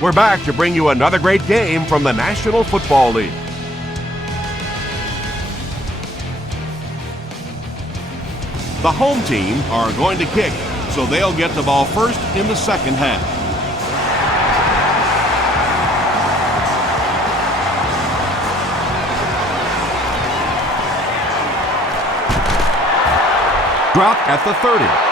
We're back to bring you another great game from the National Football League. The home team are going to kick, so they'll get the ball first in the second half. Drop at the 30.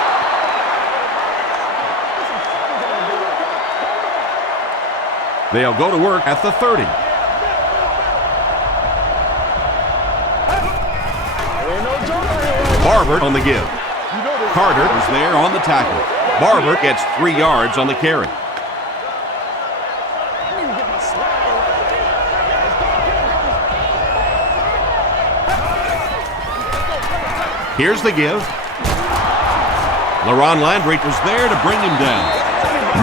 They'll go to work at the 30. Barber on the give. Carter is there on the tackle. Barber gets 3 yards on the carry. Here's the give. LaRon Landry was there to bring him down.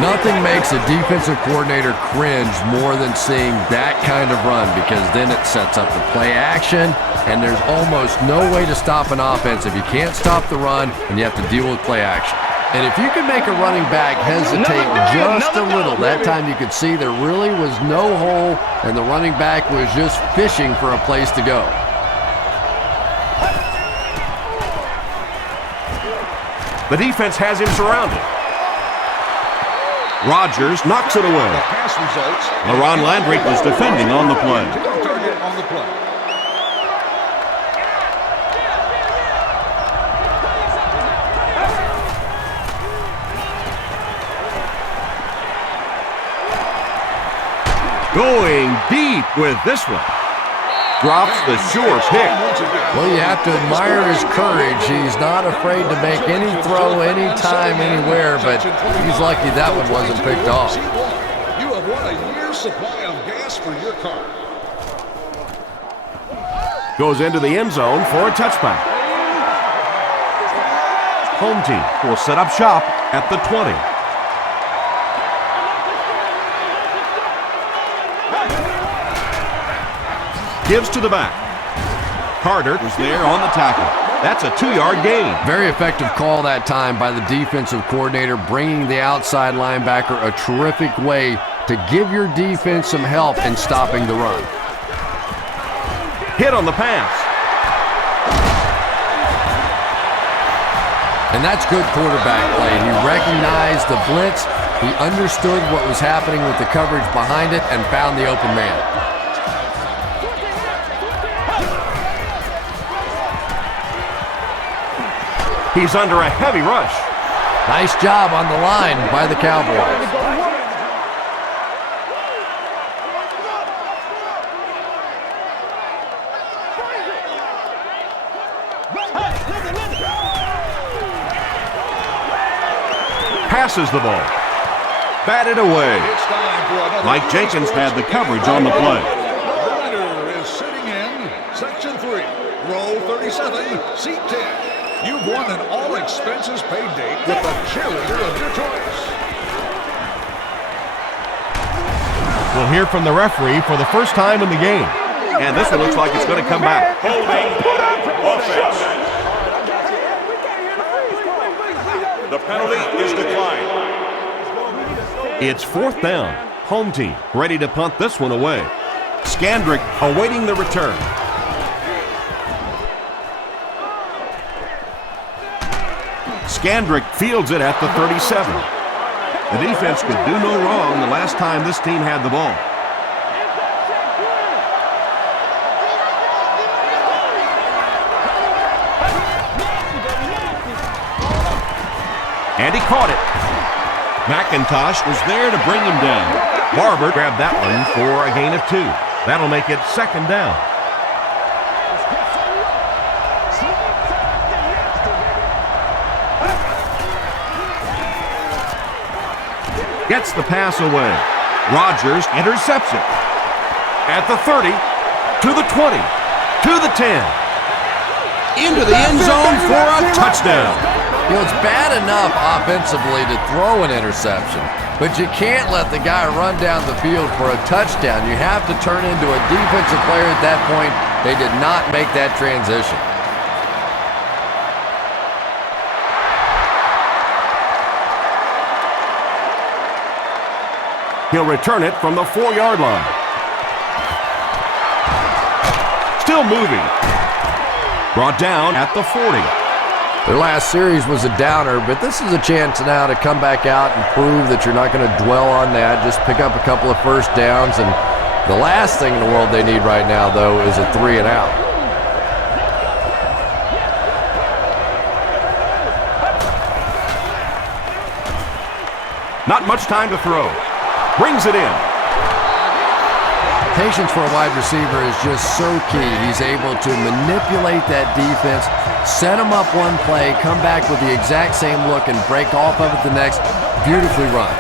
Nothing makes a defensive coordinator cringe more than seeing that kind of run, because then it sets up the play action, and there's almost no way to stop an offense if you can't stop the run and you have to deal with play action. And if you can make a running back hesitate just a little, that time you could see there really was no hole, and the running back was just fishing for a place to go. The defense has him surrounded. Rodgers knocks it away. LaRon Landry was defending on the play. Going deep with this one. Drops the sure pick. Well, you have to admire his courage. He's not afraid to make any throw, anytime, anywhere, but he's lucky that one wasn't picked off. You have won a year's supply of gas for your car. Goes into the end zone for a touchback. Home team will set up shop at the 20. Gives to the back. Carter was there on the tackle. That's a 2-yard gain. Very effective call that time by the defensive coordinator, bringing the outside linebacker, a terrific way to give your defense some help in stopping the run. Hit on the pass. And that's good quarterback play. He recognized the blitz, he understood what was happening with the coverage behind it, and found the open man. He's under a heavy rush. Nice job on the line by the Cowboys. Passes the ball. Batted away. Mike Jenkins had the coverage on the play. The leader is sitting in section 3, row 37, seat 10. You've won an all-expenses-paid date with the cheerleader of your choice. We'll hear from the referee for the first time in the game. And this one looks like it's going to come back. Holding offense. The penalty is declined. It's 4th down. Home team ready to punt this one away. Scandrick awaiting the return. Scandrick fields it at the 37. The defense could do no wrong the last time this team had the ball. And he caught it. McIntosh was there to bring him down. Barber grabbed that one for a gain of 2. That'll make it 2nd down. Gets the pass away. Rodgers intercepts it. At the 30, to the 20, to the 10. Into the end zone for a touchdown. You know, it's bad enough offensively to throw an interception, but you can't let the guy run down the field for a touchdown. You have to turn into a defensive player at that point. They did not make that transition. He'll return it from the 4-yard line. Still moving. Brought down at the 40. Their last series was a downer, but this is a chance now to come back out and prove that you're not going to dwell on that. Just pick up a couple of first downs, and the last thing in the world they need right now, though, is a 3 and out. Not much time to throw. Brings it in. Patience for a wide receiver is just so key. He's able to manipulate that defense, set them up one play, come back with the exact same look, and break off of it the next. Beautifully run.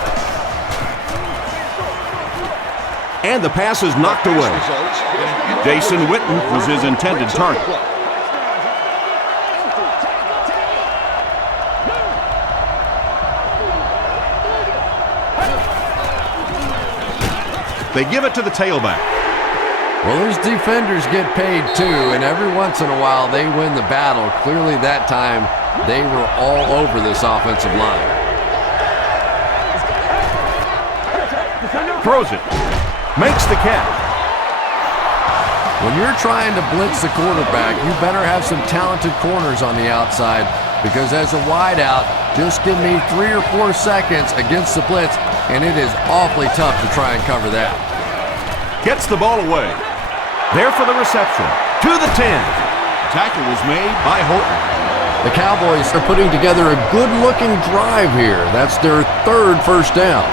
And the pass is knocked away. Jason Witten was his intended target. They give it to the tailback. Well, those defenders get paid too, and every once in a while they win the battle. Clearly that time they were all over this offensive line. Throws it. Makes the catch. When you're trying to blitz the quarterback, you better have some talented corners on the outside, because as a wideout, just give me 3 or 4 seconds against the blitz, and it is awfully tough to try and cover that. Gets the ball away. There for the reception. To the 10. Tackle was made by Horton. The Cowboys are putting together a good-looking drive here. That's their 3rd first down.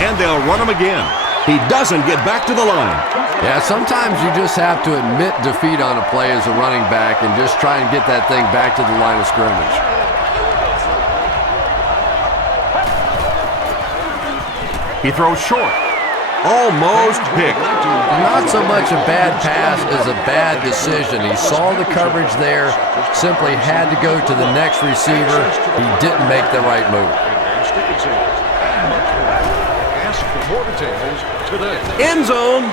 And they'll run him again. He doesn't get back to the line. Yeah, sometimes you just have to admit defeat on a play as a running back and just try and get that thing back to the line of scrimmage. He throws short. Almost picked. Not so much a bad pass as a bad decision. He saw the coverage there, simply had to go to the next receiver. He didn't make the right move. End zone.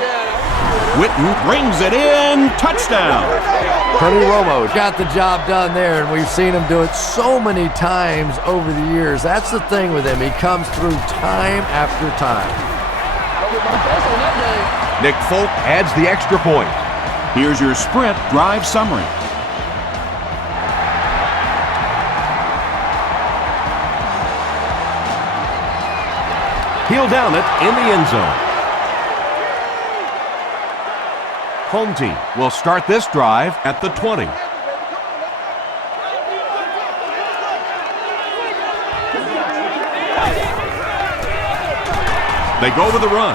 Witten brings it in. Touchdown. Tony Romo got the job done there, and we've seen him do it so many times over the years. That's the thing with him. He comes through time after time. Nick Folk adds the extra point. Here's your sprint drive summary. He'll down it in the end zone. Home team will start this drive at the 20. They go with the run,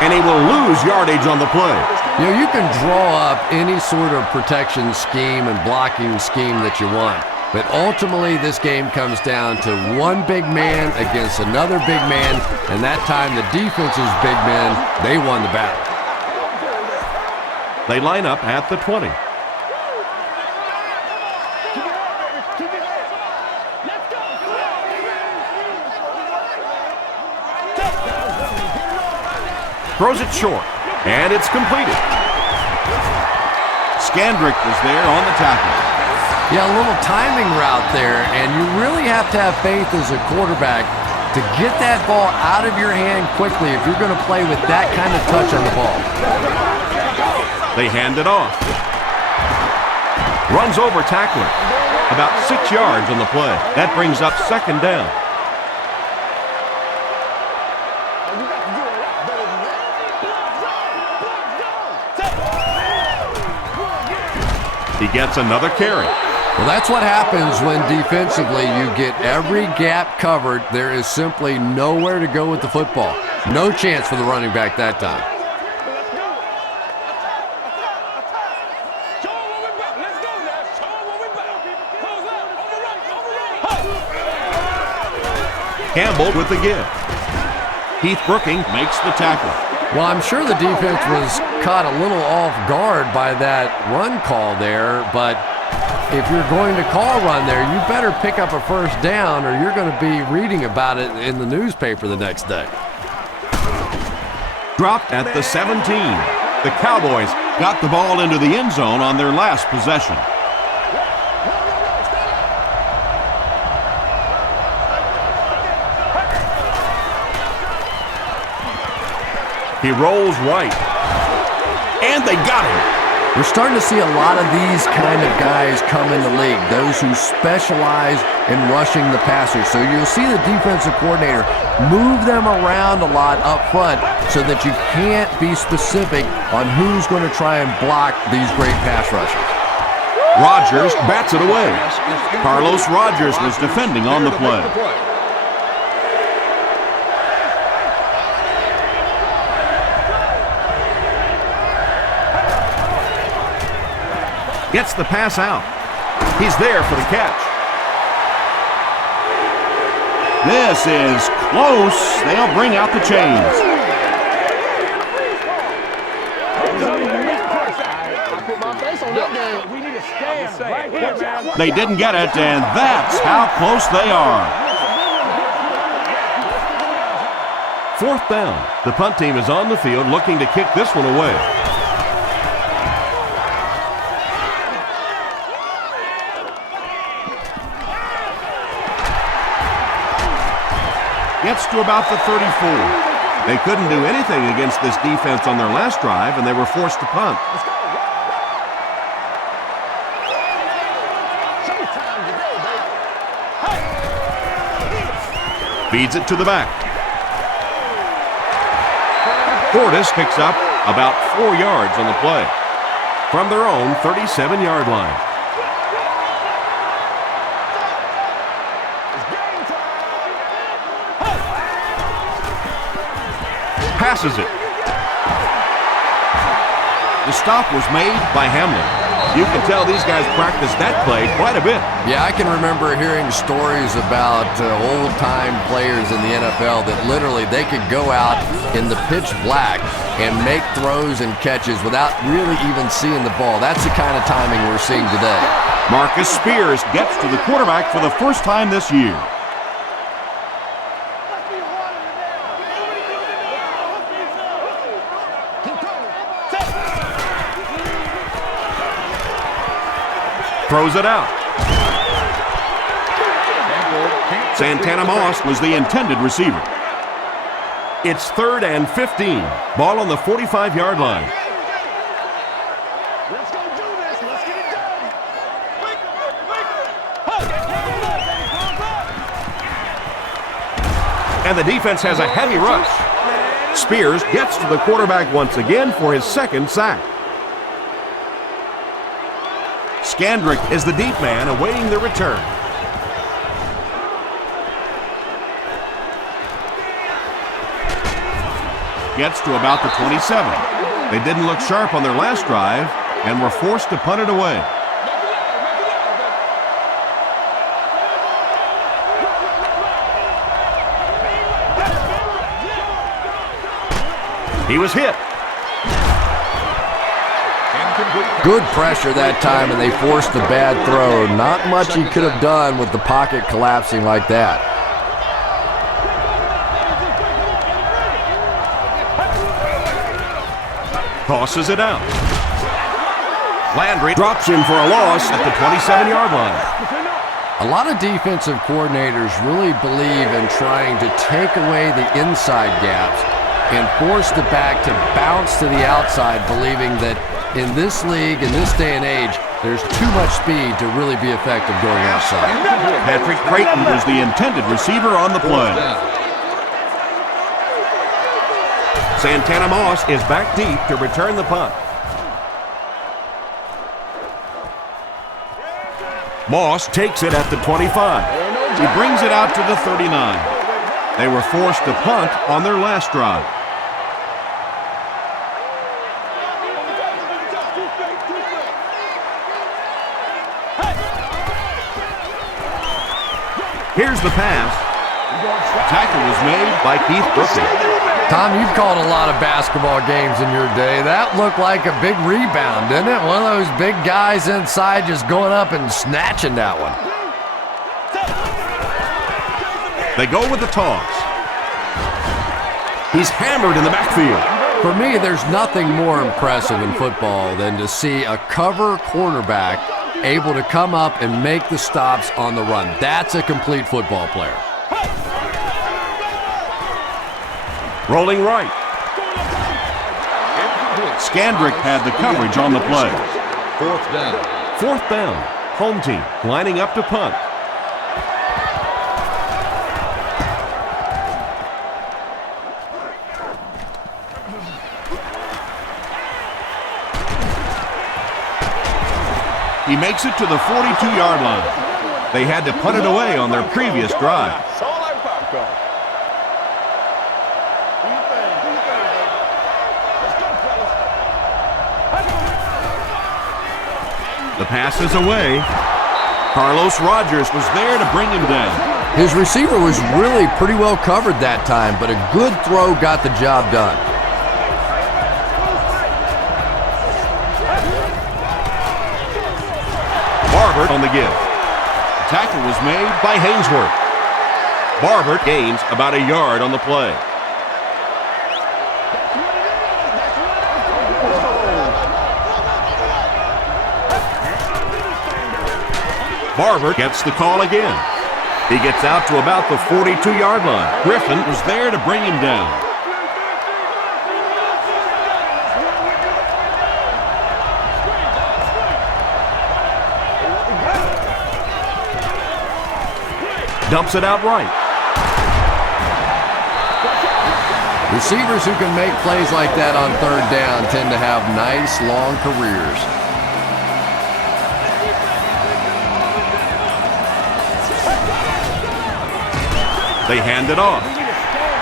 and he will lose yardage on the play. You know, you can draw up any sort of protection scheme and blocking scheme that you want, but ultimately this game comes down to one big man against another big man, and that time the defense's big men, they won the battle. They line up at the 20. Throws it short, and it's completed. Skandrick was there on the tackle. Yeah, a little timing route there, and you really have to have faith as a quarterback to get that ball out of your hand quickly if you're going to play with that kind of touch on the ball. They hand it off. Runs over tackler. About 6 yards on the play. That brings up second down. He gets another carry. Well, that's what happens when defensively you get every gap covered. There is simply nowhere to go with the football. No chance for the running back that time. Campbell with the give. Heath Brooking makes the tackle. Well, I'm sure the defense was caught a little off guard by that run call there, but if you're going to call a run there, you better pick up a first down or you're going to be reading about it in the newspaper the next day. Dropped at the 17. The Cowboys got the ball into the end zone on their last possession. He rolls right. And they got him. We're starting to see a lot of these kind of guys come in the league, those who specialize in rushing the passer. So you'll see the defensive coordinator move them around a lot up front so that you can't be specific on who's going to try and block these great pass rushers. Rodgers bats it away. Carlos Rodgers was defending on the play. Gets the pass out. He's there for the catch. This is close. They'll bring out the chains. They didn't get it, and that's how close they are. 4th down. The punt team is on the field looking to kick this one away. Gets to about the 34. They couldn't do anything against this defense on their last drive, and they were forced to punt. Feeds it to the back. Fortis picks up about 4 yards on the play from their own 37-yard line. Passes it. The stop was made by Hamlin. You can tell these guys practice that play quite a bit. Yeah, I can remember hearing stories about old-time players in the NFL that literally they could go out in the pitch black and make throws and catches without really even seeing the ball. That's the kind of timing we're seeing today. Marcus Spears gets to the quarterback for the first time this year. Throws it out. Santana Moss was the intended receiver. It's 3rd and 15. Ball on the 45-yard line. Let's go do this. Let's get it done. And the defense has a heavy rush. Spears gets to the quarterback once again for his 2nd sack. Scandrick is the deep man awaiting the return. Gets to about the 27. They didn't look sharp on their last drive and were forced to punt it away. He was hit. Good pressure that time, and they forced the bad throw. Not much he could have done with the pocket collapsing like that. Tosses it out. Landry drops him for a loss at the 27-yard line. A lot of defensive coordinators really believe in trying to take away the inside gaps and force the back to bounce to the outside, believing that in this league, in this day and age, there's too much speed to really be effective going outside. Patrick Creighton was the intended receiver on the play. Santana Moss is back deep to return the punt. Moss takes it at the 25. He brings it out to the 39. They were forced to punt on their last drive. Here's the pass. Tackle was made by Keith Brooklyn. Tom, you've called a lot of basketball games in your day. That looked like a big rebound, didn't it? One of those big guys inside just going up and snatching that one. They go with the toss. He's hammered in the backfield. For me, there's nothing more impressive in football than to see a cover quarterback able to come up and make the stops on the run. That's a complete football player. Rolling right. Scandrick had the coverage on the play. 4th down. 4th down. Home team lining up to punt. He makes it to the 42-yard line. They had to punt it away on their previous drive. The pass is away. Carlos Rogers was there to bring him down. His receiver was really pretty well covered that time, but a good throw got the job done. Barber on the give. The tackle was made by Hainsworth. Barber gains about a yard on the play. Barber gets the call again. He gets out to about the 42-yard line. Griffin was there to bring him down. Dumps it out right. Receivers who can make plays like that on 3rd down tend to have nice, long careers. They hand it off.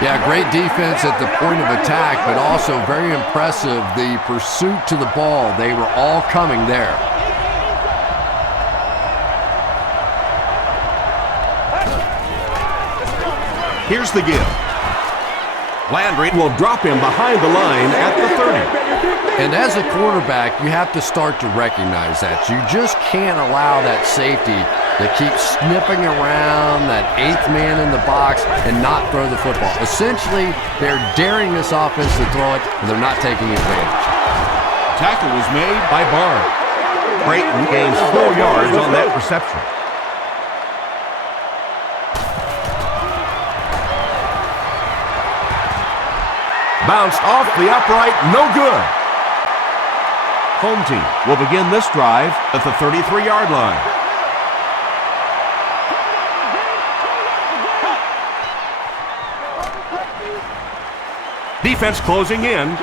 Yeah, great defense at the point of attack, but also very impressive the pursuit to the ball. They were all coming there. Here's the give. Landry will drop him behind the line at the 30. And as a quarterback, you have to start to recognize that. You just can't allow that safety to keep sniffing around that 8th man in the box and not throw the football. Essentially, they're daring this offense to throw it, and they're not taking advantage. Tackle was made by Barnes. Creighton gains 4 yards on that reception. Bounced off the upright, no good. Home team will begin this drive at the 33-yard line. Defense closing in.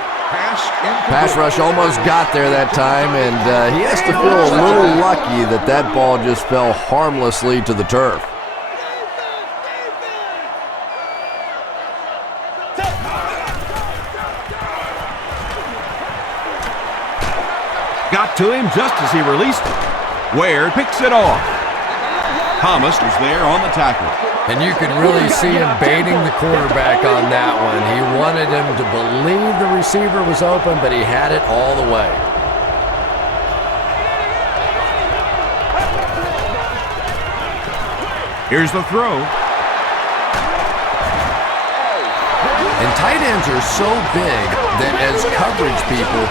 Pass rush almost got there that time, and he has to feel a little lucky that that ball just fell harmlessly to the turf. Got to him just as he released it. Ware picks it off. Thomas was there on the tackle. And you can really see him baiting the quarterback on that one. He wanted him to believe the receiver was open, but he had it all the way. Here's the throw. And tight ends are so big that as coverage people,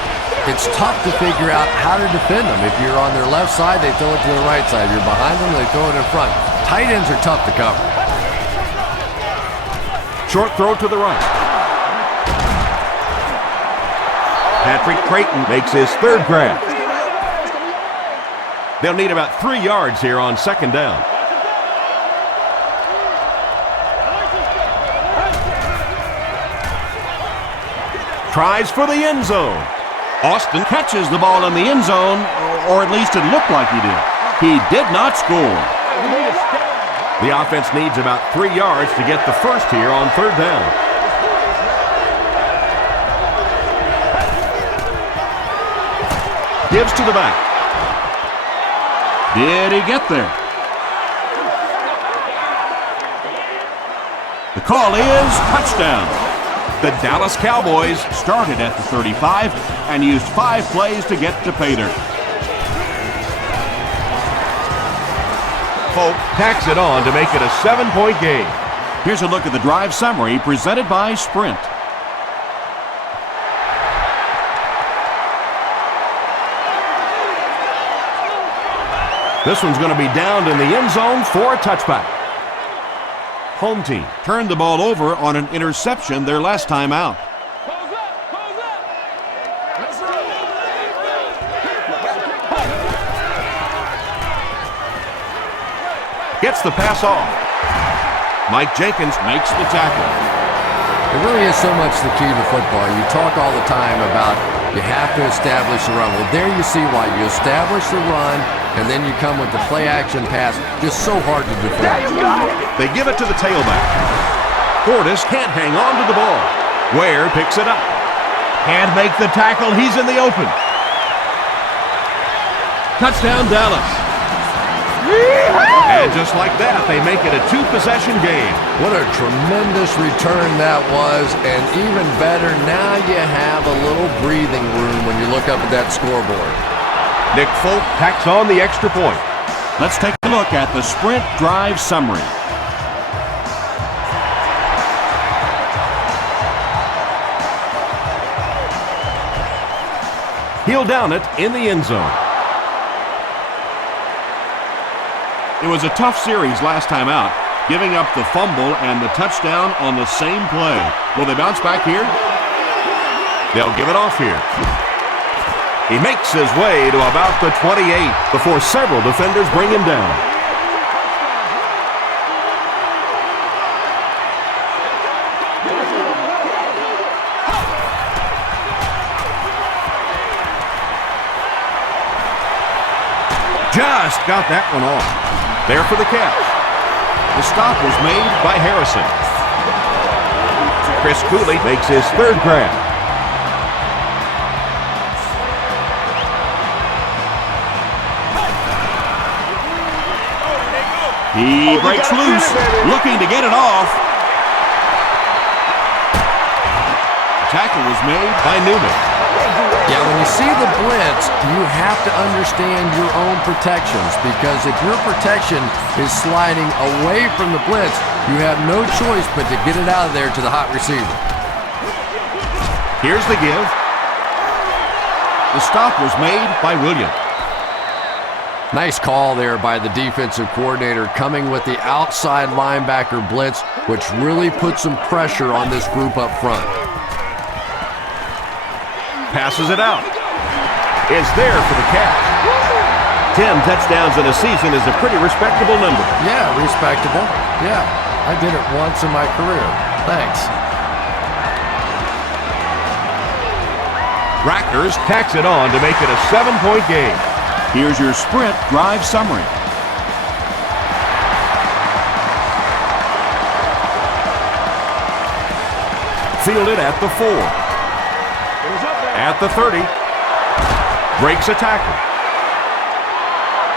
it's tough to figure out how to defend them. If you're on their left side, they throw it to the right side. You're behind them, they throw it in front. Tight ends are tough to cover. Short throw to the right. Patrick Creighton makes his 3rd grab. They'll need about 3 yards here on 2nd down. Tries for the end zone. Austin catches the ball in the end zone, or at least it looked like he did. He did not score. The offense needs about 3 yards to get the first here on 3rd down. Gives to the back. Did he get there? The call is touchdown. The Dallas Cowboys started at the 35 and used 5 plays to get to pay dirt. Pope tacks it on to make it a 7-point game. Here's a look at the drive summary presented by Sprint. This one's going to be downed in the end zone for a touchback. Home team turned the ball over on an interception their last time out. Gets the pass off. Mike Jenkins makes the tackle. It really is so much the key to football. You talk all the time about you have to establish the run. Well, there you see why. You establish the run, and then you come with the play-action pass. Just so hard to defend. They give it to the tailback. Portis can't hang on to the ball. Ware picks it up. Can't make the tackle. He's in the open. Touchdown, Dallas. And just like that, they make it a two-possession game. What a tremendous return that was, and even better, now you have a little breathing room when you look up at that scoreboard. Nick Folk tacks on the extra point. Let's take a look at the sprint drive summary. He'll down it in the end zone. It was a tough series last time out, giving up the fumble and the touchdown on the same play. Will they bounce back here? They'll give it off here. He makes his way to about the 28 before several defenders bring him down. Just got that one off. There for the catch. The stop was made by Harrison. Chris Cooley makes his third grab. He breaks loose, looking to get it off. Tackle was made by Newman. Yeah, when you see the blitz, you have to understand your own protections, because if your protection is sliding away from the blitz, you have no choice but to get it out of there to the hot receiver. Here's the give. The stop was made by Williams. Nice call there by the defensive coordinator, coming with the outside linebacker blitz, which really put some pressure on this group up front. Passes it out. Is there for the catch. 10 touchdowns in a season is a pretty respectable number. Yeah, respectable. Yeah, I did it once in my career. Thanks. Rackers tacks it on to make it a 7-point game. Here's your sprint drive summary. Fielded at the 4. At the 30. Breaks a tackle.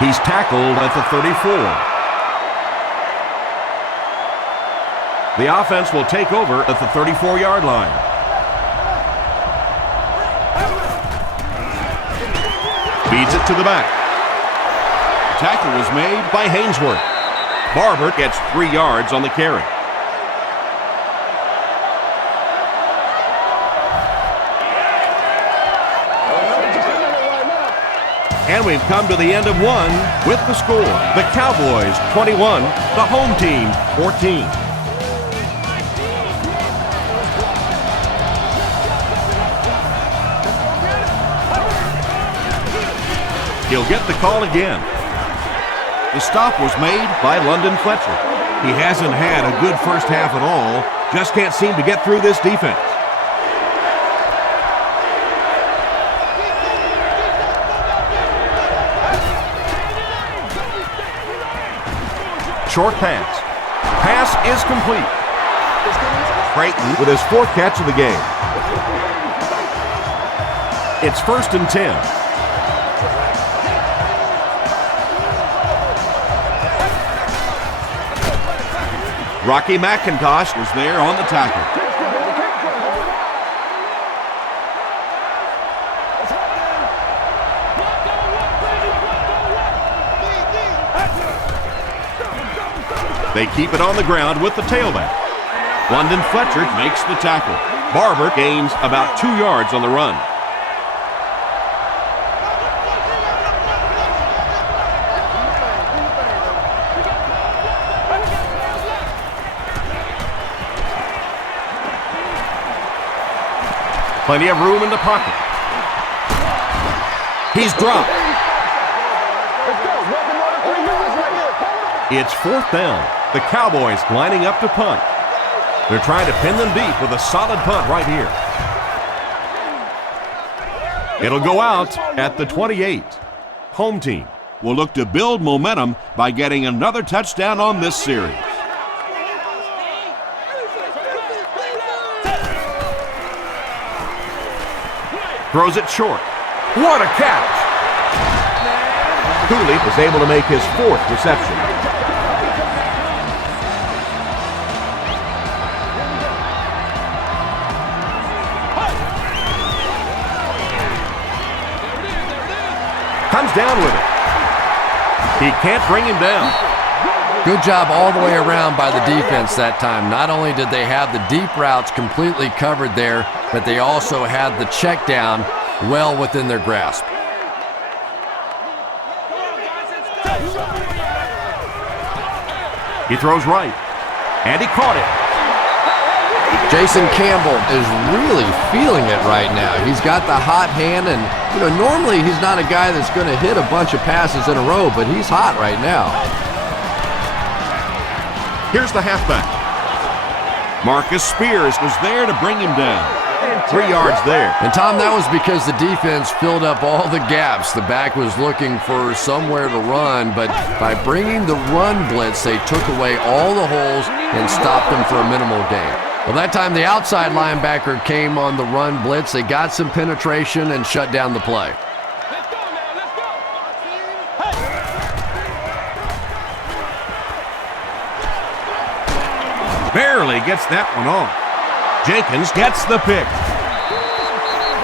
He's tackled at the 34. The offense will take over at the 34-yard line. Feeds it to the back. Tackle was made by Hainsworth. Barber gets 3 yards on the carry. And we've come to the end of one with the score. The Cowboys 21, the home team 14. He'll get the call again. The stop was made by London Fletcher. He hasn't had a good first half at all. Just can't seem to get through this defense. Short pass. Pass is complete. Creighton with his 4th catch of the game. It's 1st and 10. Rocky McIntosh was there on the tackle. They keep it on the ground with the tailback. London Fletcher makes the tackle. Barber gains about 2 yards on the run. Plenty of room in the pocket. He's dropped. It's 4th down. The Cowboys lining up to punt. They're trying to pin them deep with a solid punt right here. It'll go out at the 28. Home team will look to build momentum by getting another touchdown on this series. Throws it short. What a catch! Cooley was able to make his 4th reception. Comes down with it. He can't bring him down. Good job all the way around by the defense that time. Not only did they have the deep routes completely covered there, but they also had the check down well within their grasp. He throws right, and he caught it. Jason Campbell is really feeling it right now. He's got the hot hand, and normally he's not a guy that's going to hit a bunch of passes in a row, but he's hot right now. Here's the halfback. Marcus Spears was there to bring him down. 3 yards there. And Tom, that was because the defense filled up all the gaps. The back was looking for somewhere to run, but by bringing the run blitz, they took away all the holes and stopped them for a minimal gain. Well, that time the outside linebacker came on the run blitz. They got some penetration and shut down the play. Barely gets that one off. Jenkins gets the pick.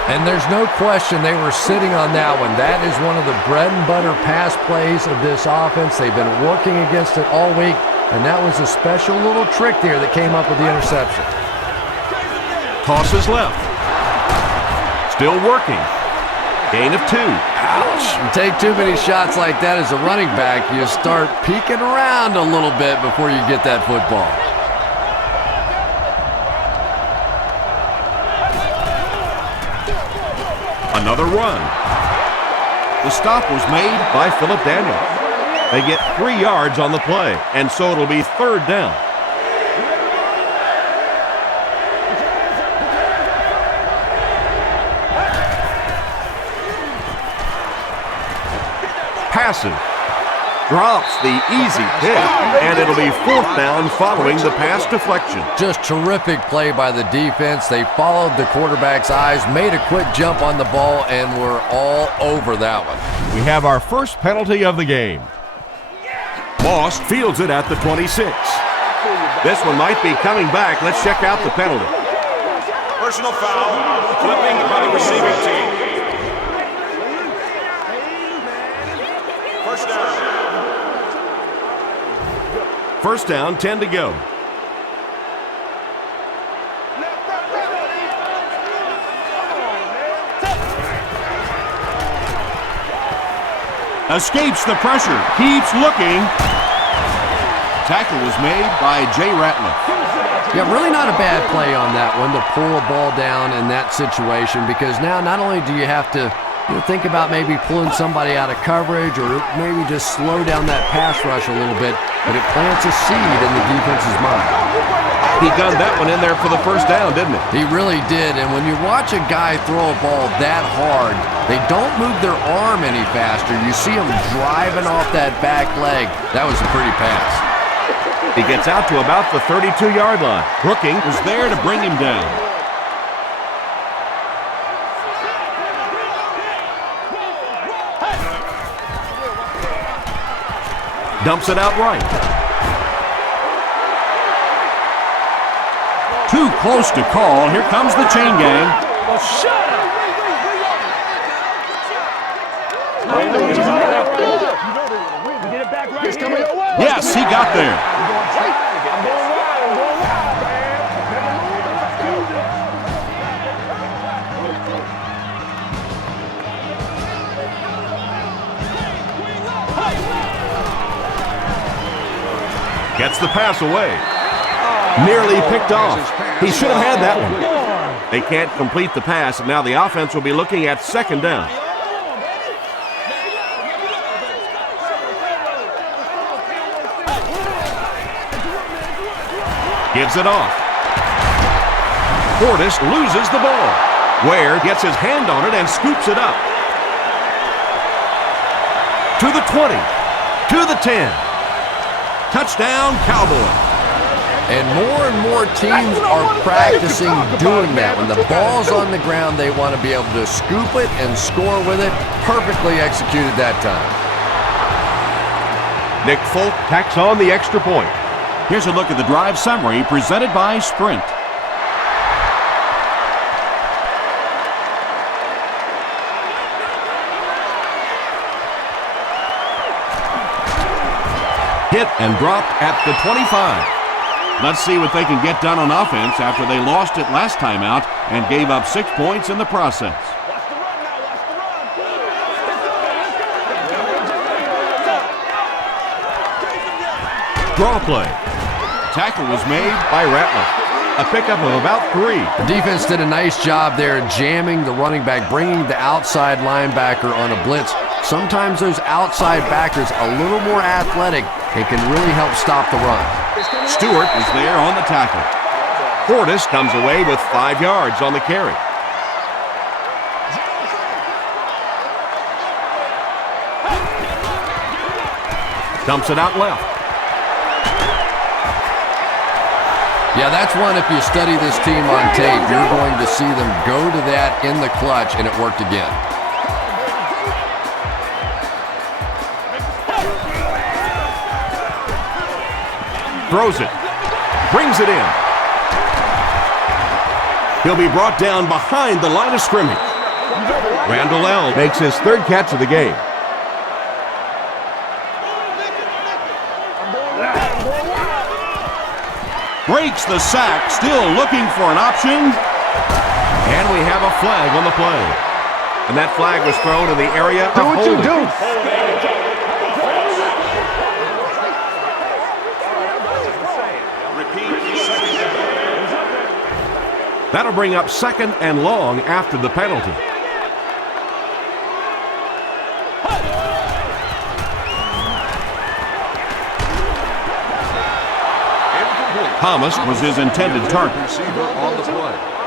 And there's no question they were sitting on that one. That is one of the bread and butter pass plays of this offense. They've been working against it all week, and that was a special little trick there that came up with the interception. Tosses left. Still working. Gain of 2. Ouch. You take too many shots like that as a running back, you start peeking around a little bit before you get that football. Another run. The stop was made by Phillip Daniels. They get 3 yards on the play, and so it'll be 3rd down. Passive. Drops the easy pick, and it'll be 4th down following the pass deflection. Just terrific play by the defense. They followed the quarterback's eyes, made a quick jump on the ball, and were all over that one. We have our first penalty of the game. Moss fields it at the 26. This one might be coming back. Let's check out the penalty. Personal foul, flipping by the receiving team. First down. First down, 10 to go. Escapes the pressure, keeps looking. Tackle was made by Jay Ratliff. Yeah, really not a bad play on that one to pull a ball down in that situation, because now not only do you have to think about maybe pulling somebody out of coverage or maybe just slow down that pass rush a little bit, but it plants a seed in the defense's mind. He gunned that one in there for the first down, didn't he? He really did, and when you watch a guy throw a ball that hard, they don't move their arm any faster. You see him driving off that back leg. That was a pretty pass. He gets out to about the 32-yard line. Brooking was there to bring him down. Dumps it out right. Too close to call. Here comes the chain gang. Yes, he got there. Gets the pass away. Nearly picked off. He should have had that one. They can't complete the pass, and now the offense will be looking at 2nd down. Gives it off. Portis loses the ball. Ware gets his hand on it and scoops it up. To the 20. To the 10. Touchdown, Cowboys. And more teams are practicing doing that. When the ball's on the ground, they want to be able to scoop it and score with it. Perfectly executed that time. Nick Folk tacks on the extra point. Here's a look at the drive summary presented by Sprint. Hit and dropped at the 25. Let's see what they can get done on offense after they lost it last time out and gave up 6 points in the process. Watch the run now, watch the run. Draw play. Tackle was made by Ratliff. A pickup of about 3. The defense did a nice job there jamming the running back, bringing the outside linebacker on a blitz. Sometimes those outside backers a little more athletic and can really help stop the run. Stewart is there on the tackle. Portis comes away with 5 yards on the carry. Dumps it out left. Yeah, that's one, if you study this team on tape, you're going to see them go to that in the clutch, and it worked again. Throws it. Brings it in. He'll be brought down behind the line of scrimmage. Randall L. makes his 3rd catch of the game. Breaks the sack, still looking for an option. And we have a flag on the play. And that flag was thrown in the area of holding. That'll bring up 2nd and long after the penalty. Thomas was his intended target.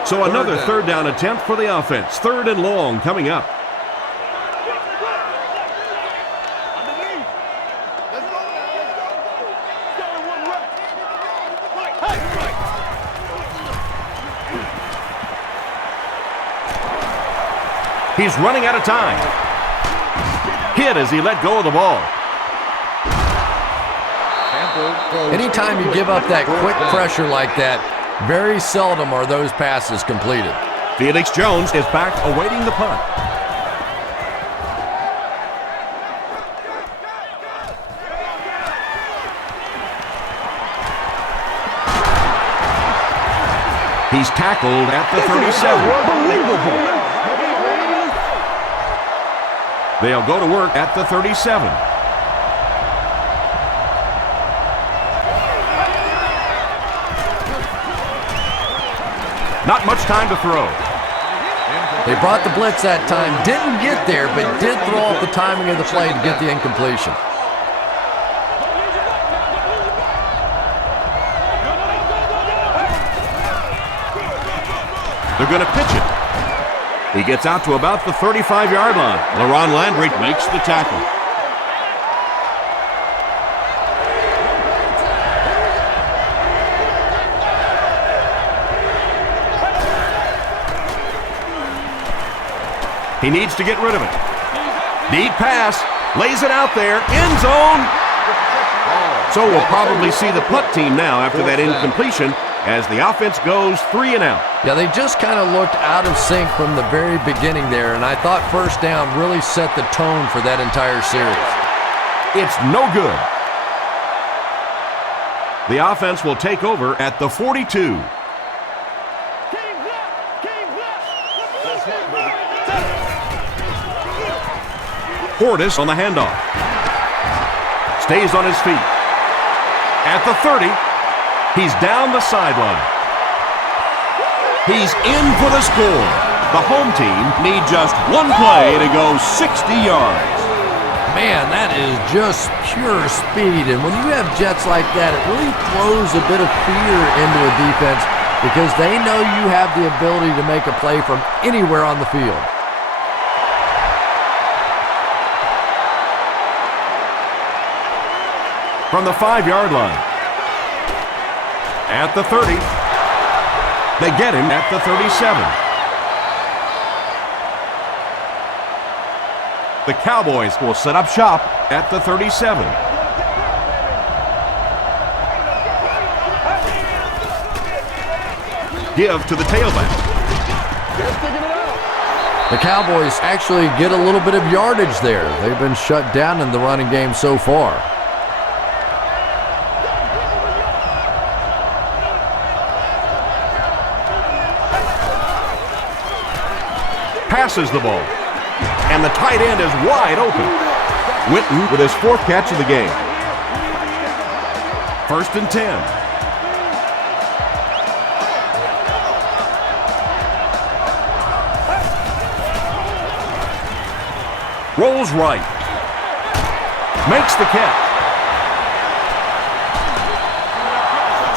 So another 3rd down attempt for the offense. 3rd and long coming up. He's running out of time. Hit as he let go of the ball. Anytime you give up that quick pressure like that, very seldom are those passes completed. Felix Jones is back awaiting the punt. He's tackled at the 37. They'll go to work at the 37. Not much time to throw. They brought the blitz that time, didn't get there, but did throw off the timing of the play to get the incompletion. They're going to pitch it. He gets out to about the 35-yard line. LaRon Landry makes the tackle. He needs to get rid of it. Deep pass. Lays it out there. End zone. So we'll probably see the punt team now after that incompletion as the offense goes 3 and out. Yeah, they just kind of looked out of sync from the very beginning there, and I thought 1st down really set the tone for that entire series. It's no good. The offense will take over at the 42. Portis on the handoff. Stays on his feet. At the 30, he's down the sideline. He's in for the score. The home team need just one play to go 60 yards. Man, that is just pure speed. And when you have jets like that, it really throws a bit of fear into a defense because they know you have the ability to make a play from anywhere on the field. From the 5-yard line. At the 30. They get him at the 37. The Cowboys will set up shop at the 37. Give to the tailback. The Cowboys actually get a little bit of yardage there. They've been shut down in the running game so far. Passes the ball. And the tight end is wide open. Witten with his 4th catch of the game. 1st and 10. Rolls right. Makes the catch.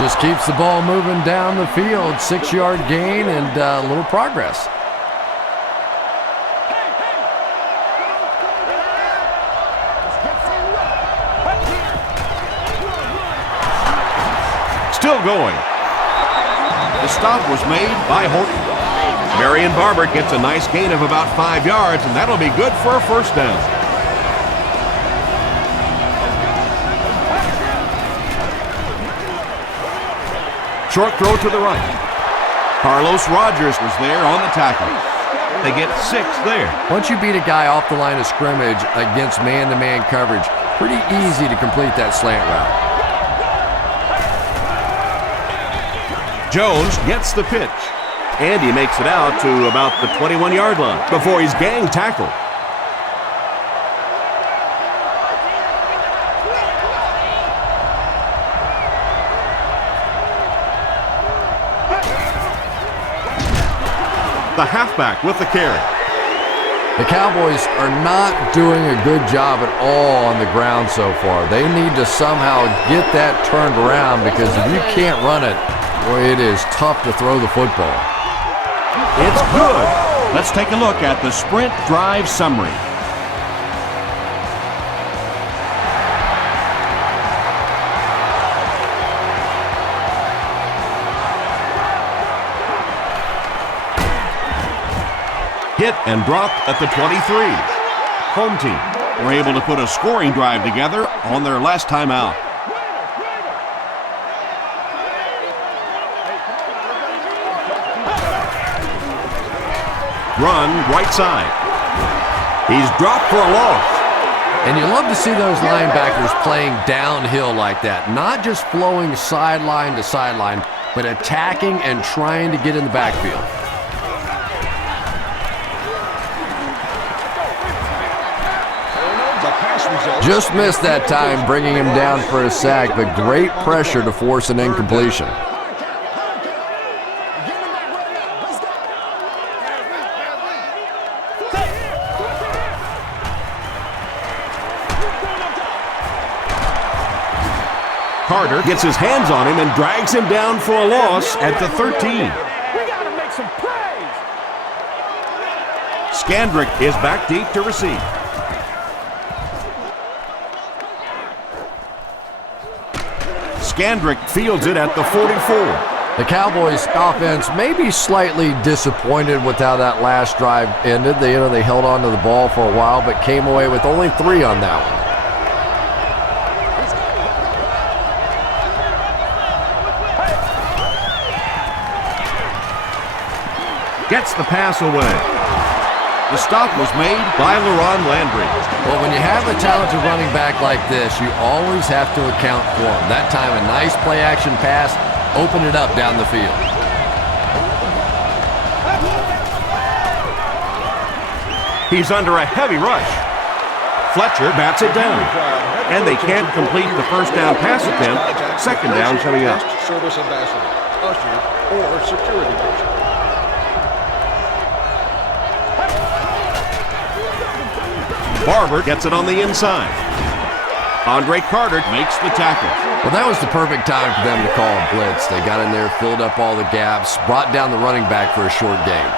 Just keeps the ball moving down the field. 6-yard gain and a little progress. Still going. The stop was made by Horton. Marion Barber gets a nice gain of about 5 yards, and that'll be good for a 1st down. Short throw to the right. Carlos Rogers was there on the tackle. They get 6 there. Once you beat a guy off the line of scrimmage against man-to-man coverage, pretty easy to complete that slant route. Jones gets the pitch, and he makes it out to about the 21-yard line before he's gang tackled. The halfback with the carry. The Cowboys are not doing a good job at all on the ground so far. They need to somehow get that turned around because if you can't run it, boy, it is tough to throw the football. It's good. Let's take a look at the sprint drive summary. Hit and dropped at the 23. Home team were able to put a scoring drive together on their last time out. Run right side. He's dropped for a loss. And you love to see those linebackers playing downhill like that, not just flowing sideline to sideline, but attacking and trying to get in the backfield. Just missed that time, bringing him down for a sack, but great pressure to force an incompletion. Carter gets his hands on him and drags him down for a loss at the 13. We gotta make some plays. Scandrick is back deep to receive. Scandrick fields it at the 44. The Cowboys offense may be slightly disappointed with how that last drive ended. They held on to the ball for a while, but came away with only 3 on that one. Gets the pass away. The stop was made by LaRon Landry. Well, when you have a talented running back like this, you always have to account for him. That time, a nice play-action pass opened it up down the field. He's under a heavy rush. Fletcher bats it down. And they can't complete the first down pass attempt. Second down coming up. Service ambassador, usher, or security person. Barber gets it on the inside. Andre Carter makes the tackle. Well, that was the perfect time for them to call a blitz. They got in there, filled up all the gaps, brought down the running back for a short gain.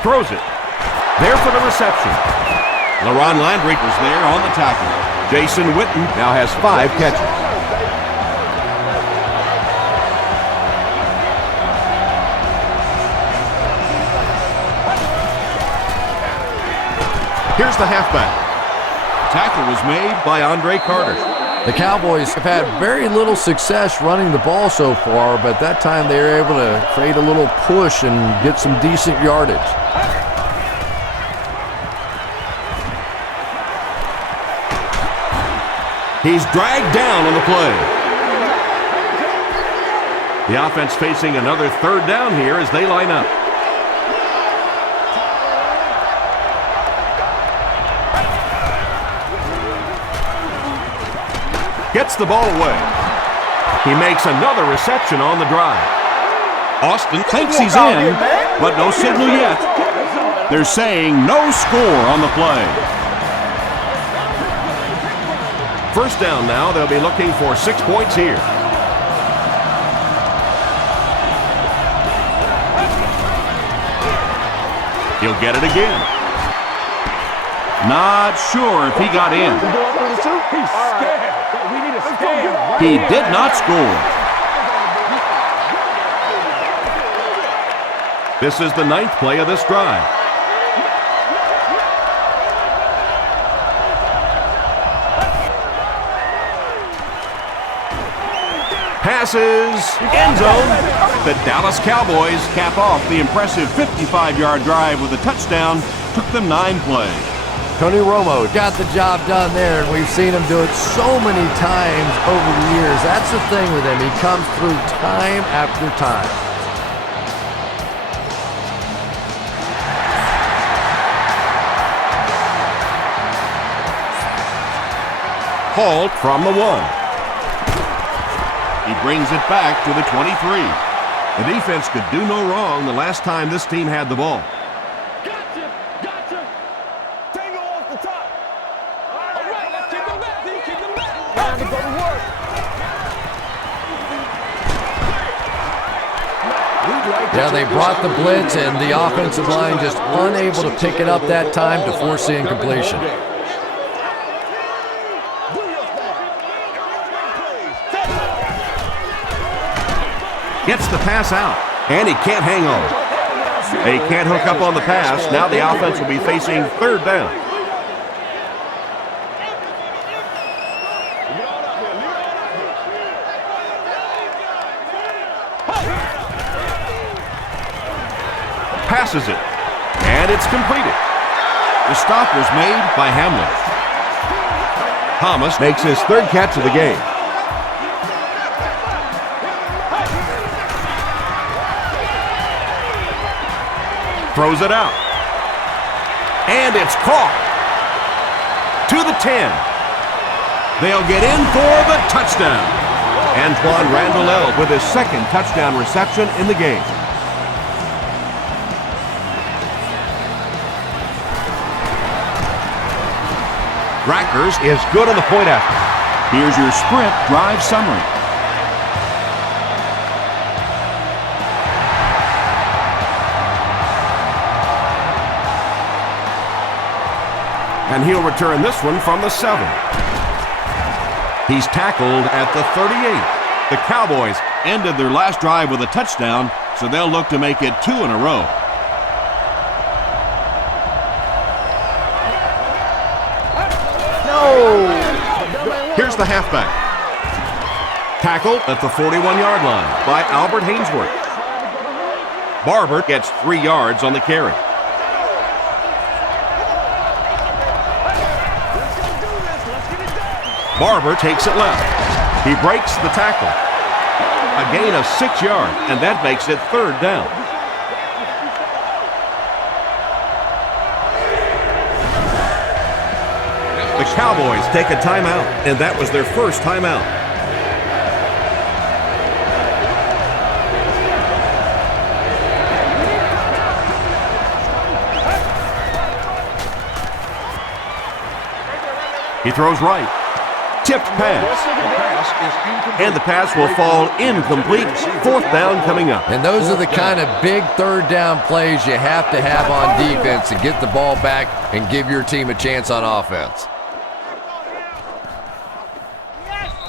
Throws it. There for the reception. LaRon Landry was there on the tackle. Jason Witten now has 5 catches. Here's the halfback. Tackle was made by Andre Carter. The Cowboys have had very little success running the ball so far, but that time they were able to create a little push and get some decent yardage. He's dragged down on the play. The offense facing another third down here as they line up. Gets the ball away. He makes another reception on the drive. Austin thinks he's in, but no signal yet. They're saying no score on the play. First down now, they'll be looking for 6 points here. He'll get it again. Not sure if he got in. He did not score. This is the 9th play of this drive. Passes, end zone. The Dallas Cowboys cap off the impressive 55-yard drive with a touchdown. Took them 9 plays. Tony Romo got the job done there, and we've seen him do it so many times over the years. That's the thing with him. He comes through time after time. Hauled from the 1. He brings it back to the 23. The defense could do no wrong the last time this team had the ball. Gotcha. Tango off the top. All right, let's keep them back. Keep them back. Time to go to work. Yeah, they brought the blitz, and the offensive line just unable to pick it up that time to force the incompletion. Gets the pass out, and he can't hang on. They can't hook up on the pass. Now the offense will be facing third down. Passes it, and it's completed. The stop was made by Hamlin. Thomas makes his 3rd catch of the game. Throws it out. And it's caught. To the 10. They'll get in for the touchdown. Antoine Randall with his 2nd touchdown reception in the game. Rackers is good on the point after. Here's your sprint drive summary. And he'll return this one from the 7. He's tackled at the 38. The Cowboys ended their last drive with a touchdown, so they'll look to make it 2 in a row. No! Here's the halfback. Tackled at the 41-yard line by Albert Hainsworth. Barber gets 3 yards on the carry. Barber takes it left. He breaks the tackle. A gain of 6 yards, and that makes it 3rd down. The Cowboys take a timeout, and that was their first timeout. He throws right. Tipped pass. The pass is incomplete. And the pass will fall incomplete. Fourth down coming up. And those are the kind of big third down plays you have to have on defense to get the ball back and give your team a chance on offense.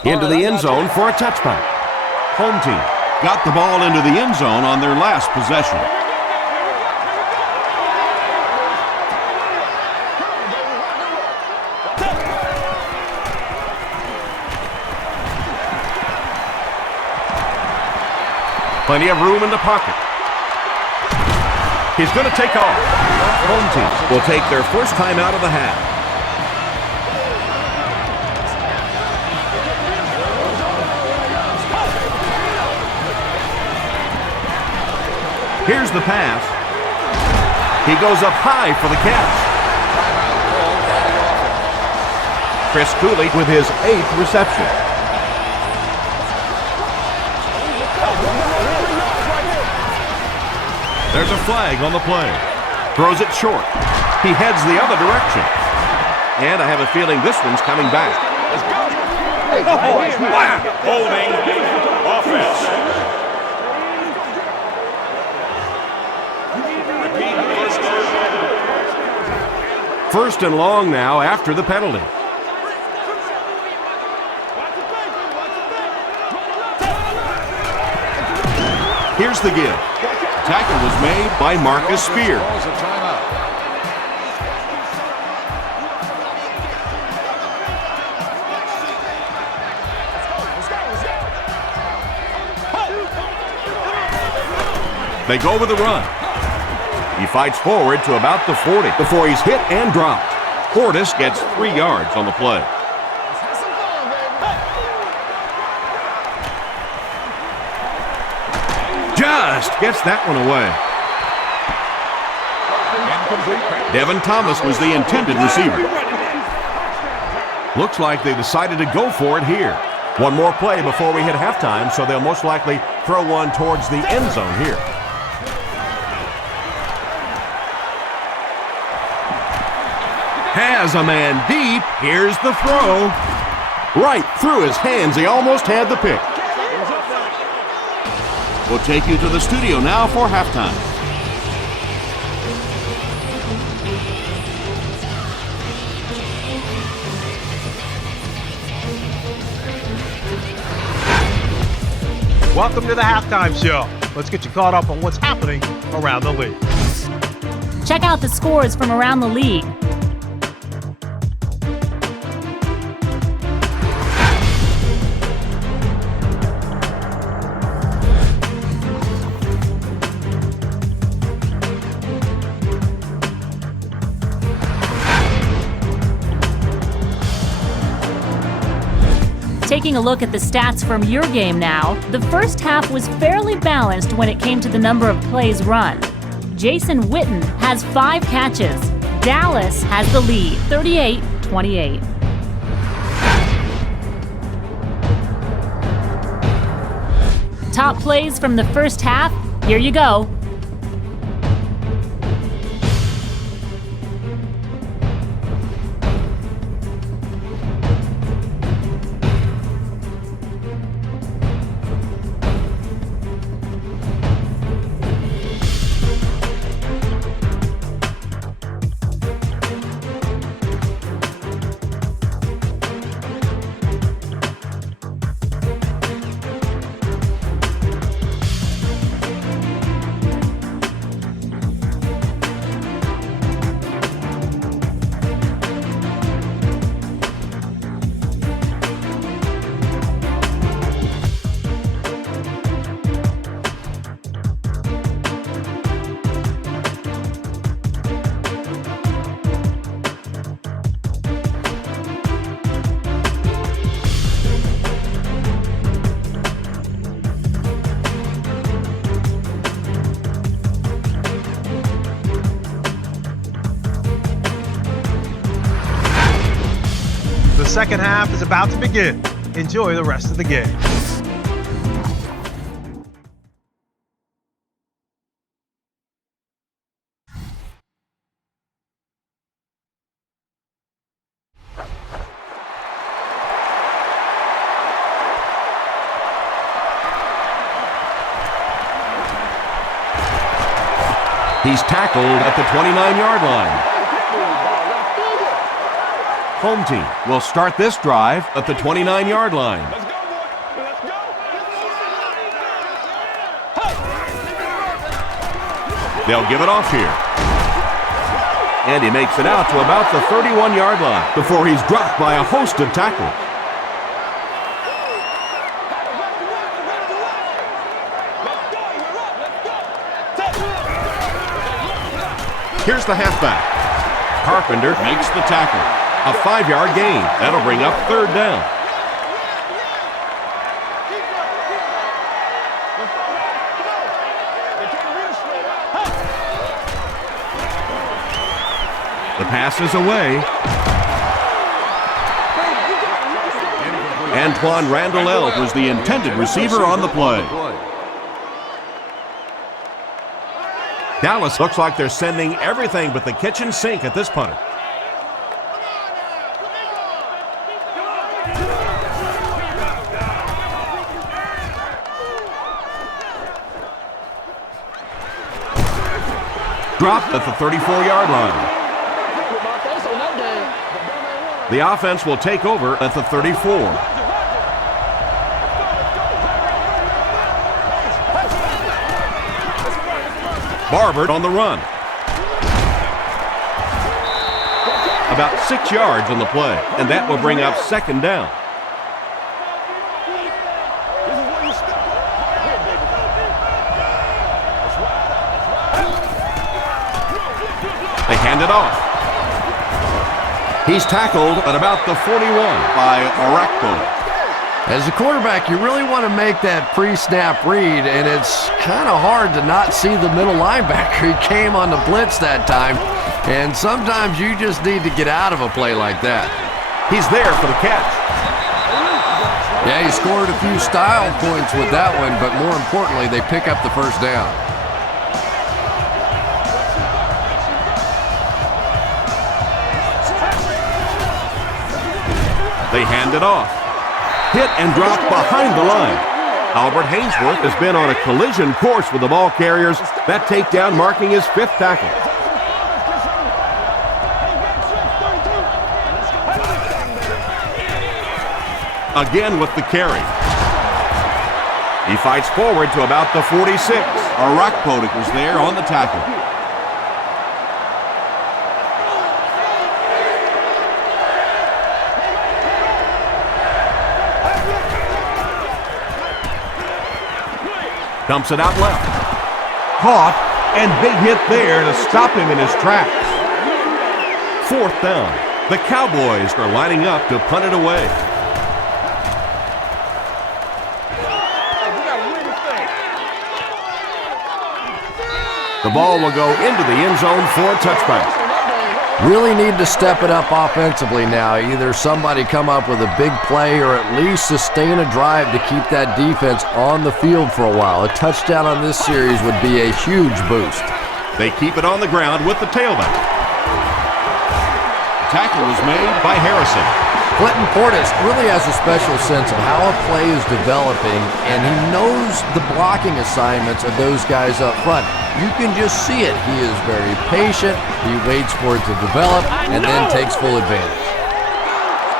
Into the end zone for a touchback. Home team got the ball into the end zone on their last possession. Plenty of room in the pocket. He's going to take off. Home team will take their first time out of the half. Here's the pass. He goes up high for the catch. Chris Cooley with his 8th reception. There's a flag on the play. Throws it short. He heads the other direction. And I have a feeling this one's coming back. Holding offense. First and long now after the penalty. Here's the give. Tackle was made by Marcus Spear. Calls a timeout. They go with the run. He fights forward to about the 40 before he's hit and dropped. Portis gets 3 yards on the play. Just gets that one away. Incomplete pass. Devin Thomas was the intended receiver. Looks like they decided to go for it here. One more play before we hit halftime, so they'll most likely throw one towards the end zone here. Has a man deep. Here's the throw. Right through his hands. He almost had the pick. We'll take you to the studio now for halftime. Welcome to the halftime show. Let's get you caught up on what's happening around the league. Check out the scores from around the league. Taking a look at the stats from your game now, the first half was fairly balanced when it came to the number of plays run. Jason Witten has 5 catches. Dallas has the lead, 38-28. Top plays from the first half, here you go. The second half is about to begin. Enjoy the rest of the game. He's tackled at the 29-yard line. Home team will start this drive at the 29-yard line. Let's go, boy. Let's go. They'll give it off here. And he makes it out to about the 31-yard line before he's dropped by a host of tackles. Here's the halfback. Carpenter makes the tackle. A 5-yard gain. That'll bring up third down. The pass is away. Antoine Randall was the intended receiver on the play. Dallas looks like they're sending everything but the kitchen sink at this punter. Dropped at the 34-yard line. The offense will take over at the 34. Barber on the run. About 6 yards on the play, and that will bring up second down. They hand it off. He's tackled at about the 41 by R.B.I. As a quarterback, you really want to make that pre-snap read, and it's kind of hard to not see the middle linebacker. He came on the blitz that time, and sometimes you just need to get out of a play like that. He's there for the catch. Yeah, he scored a few style points with that one, but more importantly, they pick up the first down. They hand it off. Hit and drop behind the line. Albert Hainsworth has been on a collision course with the ball carriers. That takedown marking his 5th tackle. Again with the carry. He fights forward to about the 46. R.B.I. was there on the tackle. Dumps it out left. Caught, and big hit there to stop him in his tracks. 4th down. The Cowboys are lining up to punt it away. The ball will go into the end zone for a touchback. Really need to step it up offensively now. Either somebody come up with a big play or at least sustain a drive to keep that defense on the field for a while. A touchdown on this series would be a huge boost. They keep it on the ground with the tailback. The tackle was made by Harrison. Clinton Portis really has a special sense of how a play is developing, and he knows the blocking assignments of those guys up front. You can just see it. He is very patient. He waits for it to develop and then takes full advantage.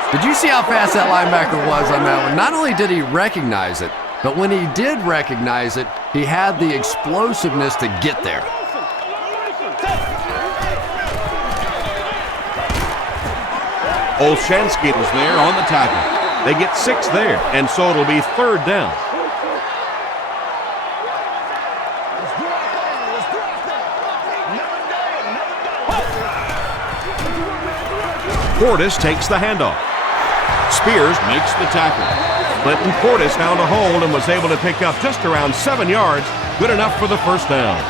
Did you see how fast that linebacker was on that one? Not only did he recognize it, but when he did recognize it, he had the explosiveness to get there. Olshansky was there on the tackle. They get 6 there, and so it'll be 3rd down. Portis takes the handoff. Spears makes the tackle. Clinton Portis found a hold and was able to pick up just around 7 yards, good enough for the first down.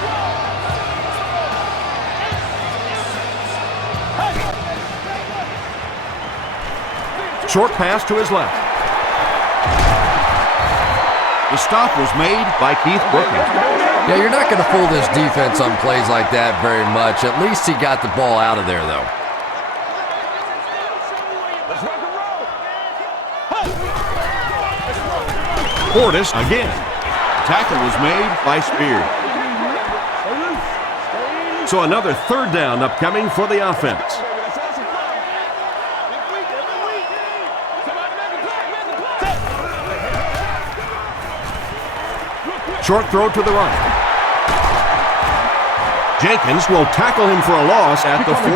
Short pass to his left. The stop was made by Keith Brookins. Yeah, you're not going to fool this defense on plays like that very much. At least he got the ball out of there, though. Portis again. Tackle was made by Spears. So another third down upcoming for the offense. Short throw to the right. Jenkins will tackle him for a loss at the 48.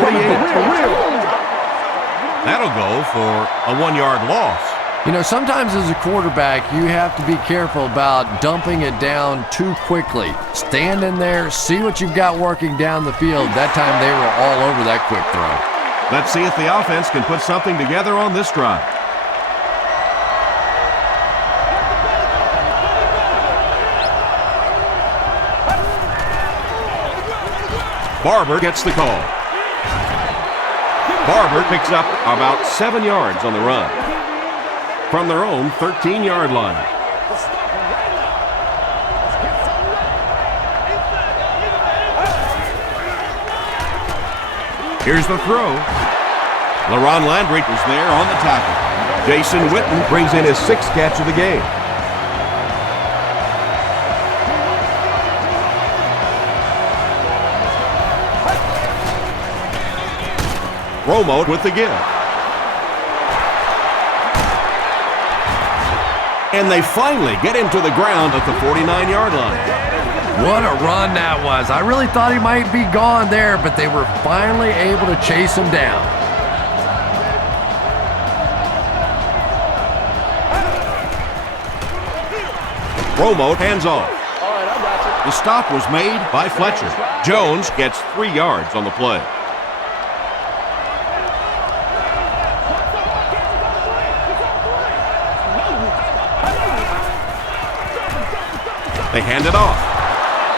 That'll go for a 1-yard loss. You know, sometimes as a quarterback, you have to be careful about dumping it down too quickly. Stand in there, see what you've got working down the field. That time they were all over that quick throw. Let's see if the offense can put something together on this drive. Barber gets the call. Barber picks up about 7 yards on the run from their own 13-yard line. Here's the throw. LaRon Landry was there on the tackle. Jason Witten brings in his 6th catch of the game. Romo with the give. And they finally get him to the ground at the 49-yard line. What a run that was. I really thought he might be gone there, but they were finally able to chase him down. Romo hands off. The stop was made by Fletcher. Jones gets 3 yards on the play. They hand it off.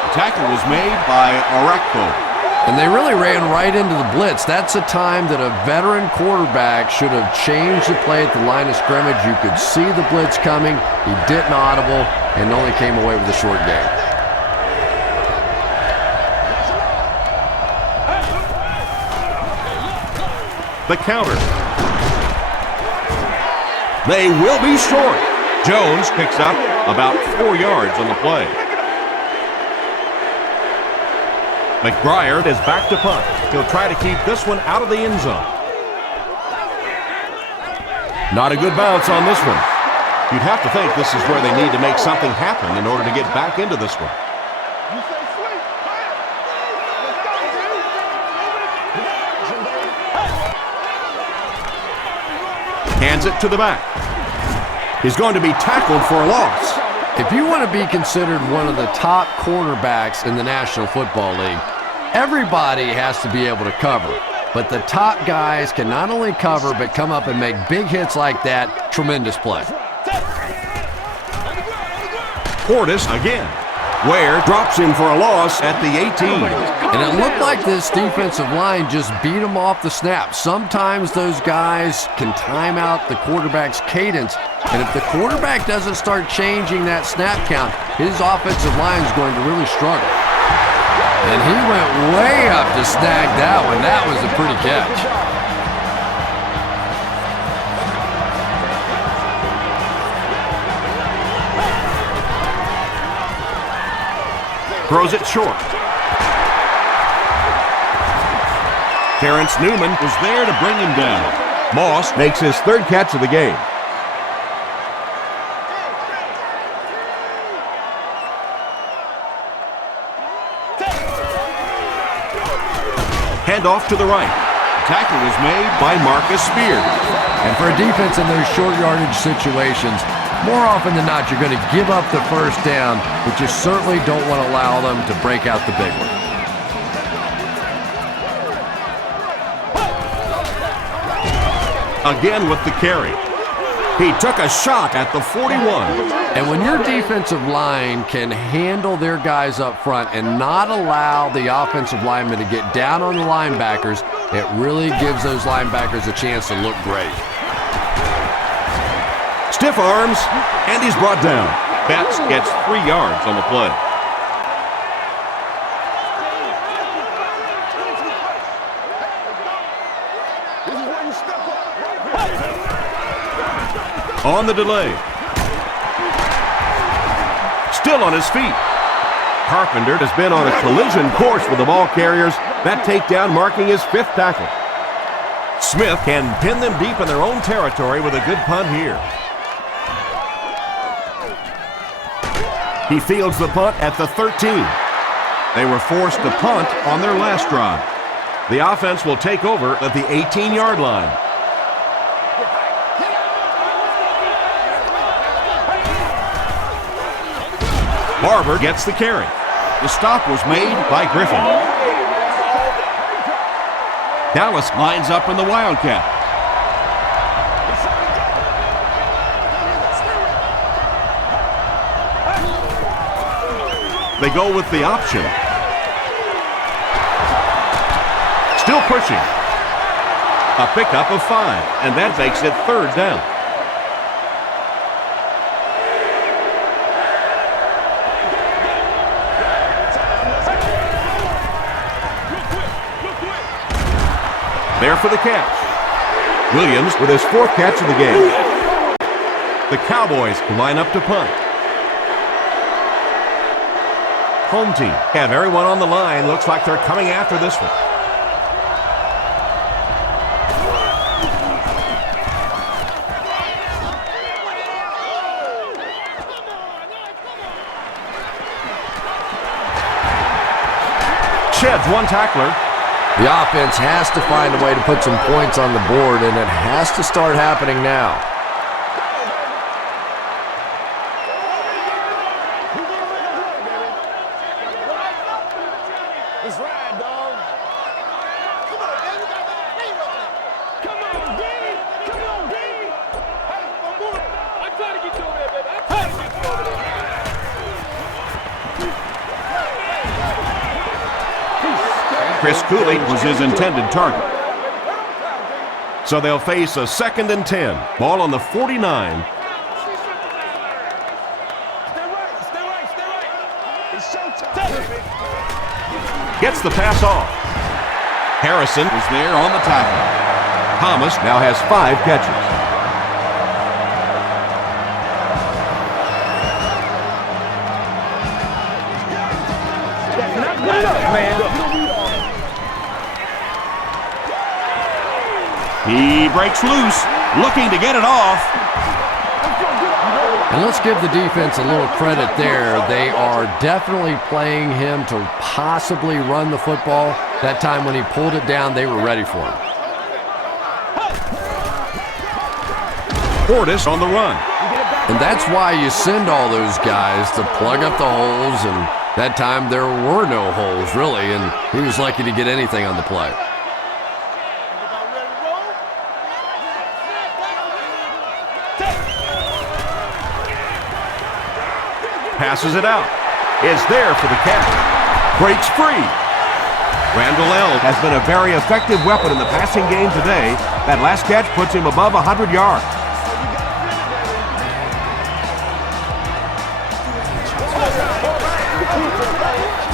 The tackle was made by Orakpo. And they really ran right into the blitz. That's a time that a veteran quarterback should have changed the play at the line of scrimmage. You could see the blitz coming. He didn't audible and only came away with a short gain. The counter. They will be short. Jones picks up about 4 yards on the play. McBriar is back to punt. He'll try to keep this one out of the end zone. Not a good bounce on this one. You'd have to think this is where they need to make something happen in order to get back into this one. Hands it to the back. He's going to be tackled for a loss. If you want to be considered one of the top cornerbacks in the National Football League, everybody has to be able to cover. But the top guys can not only cover, but come up and make big hits like that. Tremendous play. Portis again. Ware drops him for a loss at the 18. And it looked like this defensive line just beat him off the snap. Sometimes those guys can time out the quarterback's cadence. And if the quarterback doesn't start changing that snap count, his offensive line is going to really struggle. And he went way up to snag that one. That was a pretty catch. Throws it short. Terrence Newman was there to bring him down. Moss makes his 3rd catch of the game. Hand off to the right. Tackle was made by Marcus Spears. And for a defense in those short yardage situations, more often than not, you're going to give up the first down, but you certainly don't want to allow them to break out the big one. Again with the carry. He took a shot at the 41. And when your defensive line can handle their guys up front and not allow the offensive linemen to get down on the linebackers, it really gives those linebackers a chance to look great. Stiff arms, and he's brought down. Betts gets 3 yards on the play. On the delay. Still on his feet. Carpenter has been on a collision course with the ball carriers That takedown marking his 5th tackle. Smith can pin them deep in their own territory with a good punt here. He fields the punt at the 13. They were forced to punt on their last drive. The offense will take over at the 18-yard line. Barber gets the carry. The stop was made by Griffin. Dallas lines up in the Wildcat. They go with the option. Still pushing. A pickup of 5, and that makes it 3rd down. There for the catch. Williams with his 4th catch of the game. The Cowboys line up to punt. Home team have everyone on the line. Looks like they're coming after this one. Sheds one tackler. The offense has to find a way to put some points on the board, and it has to start happening now. Chris Cooley was his intended target. So they'll face a 2nd and 10. Ball on the 49. Gets the pass off. Harrison was there on the tackle. Thomas now has 5 catches. He breaks loose, looking to get it off. And let's give the defense a little credit there. They are definitely playing him to possibly run the football. That time when he pulled it down, they were ready for him. Portis on the run. And that's why you send all those guys to plug up the holes, and that time there were no holes, really, and he was lucky to get anything on the play. Passes it out. Is there for the catch. Breaks free. Randall L. has been a very effective weapon in the passing game today. That last catch puts him above 100 yards.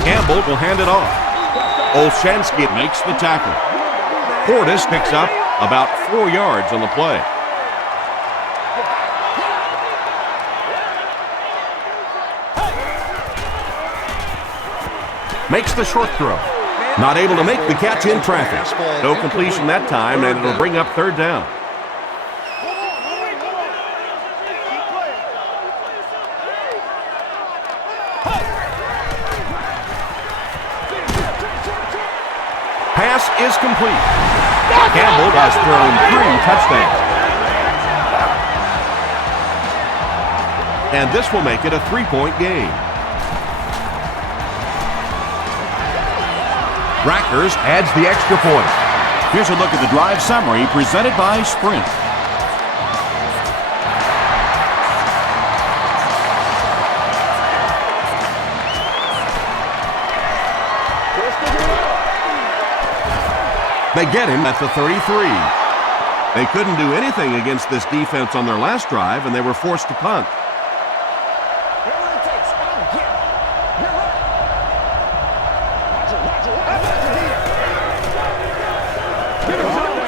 Campbell will hand it off. Olshansky makes the tackle. Portis picks up about 4 yards on the play. Makes the short throw. Not able to make the catch in traffic. No completion that time, and it'll bring up 3rd down. Pass is complete. Campbell has thrown 3 touchdowns. And this will make it a 3-point game. Rackers adds the extra point. Here's a look at the drive summary presented by Sprint. They get him at the 33. They couldn't do anything against this defense on their last drive, and they were forced to punt.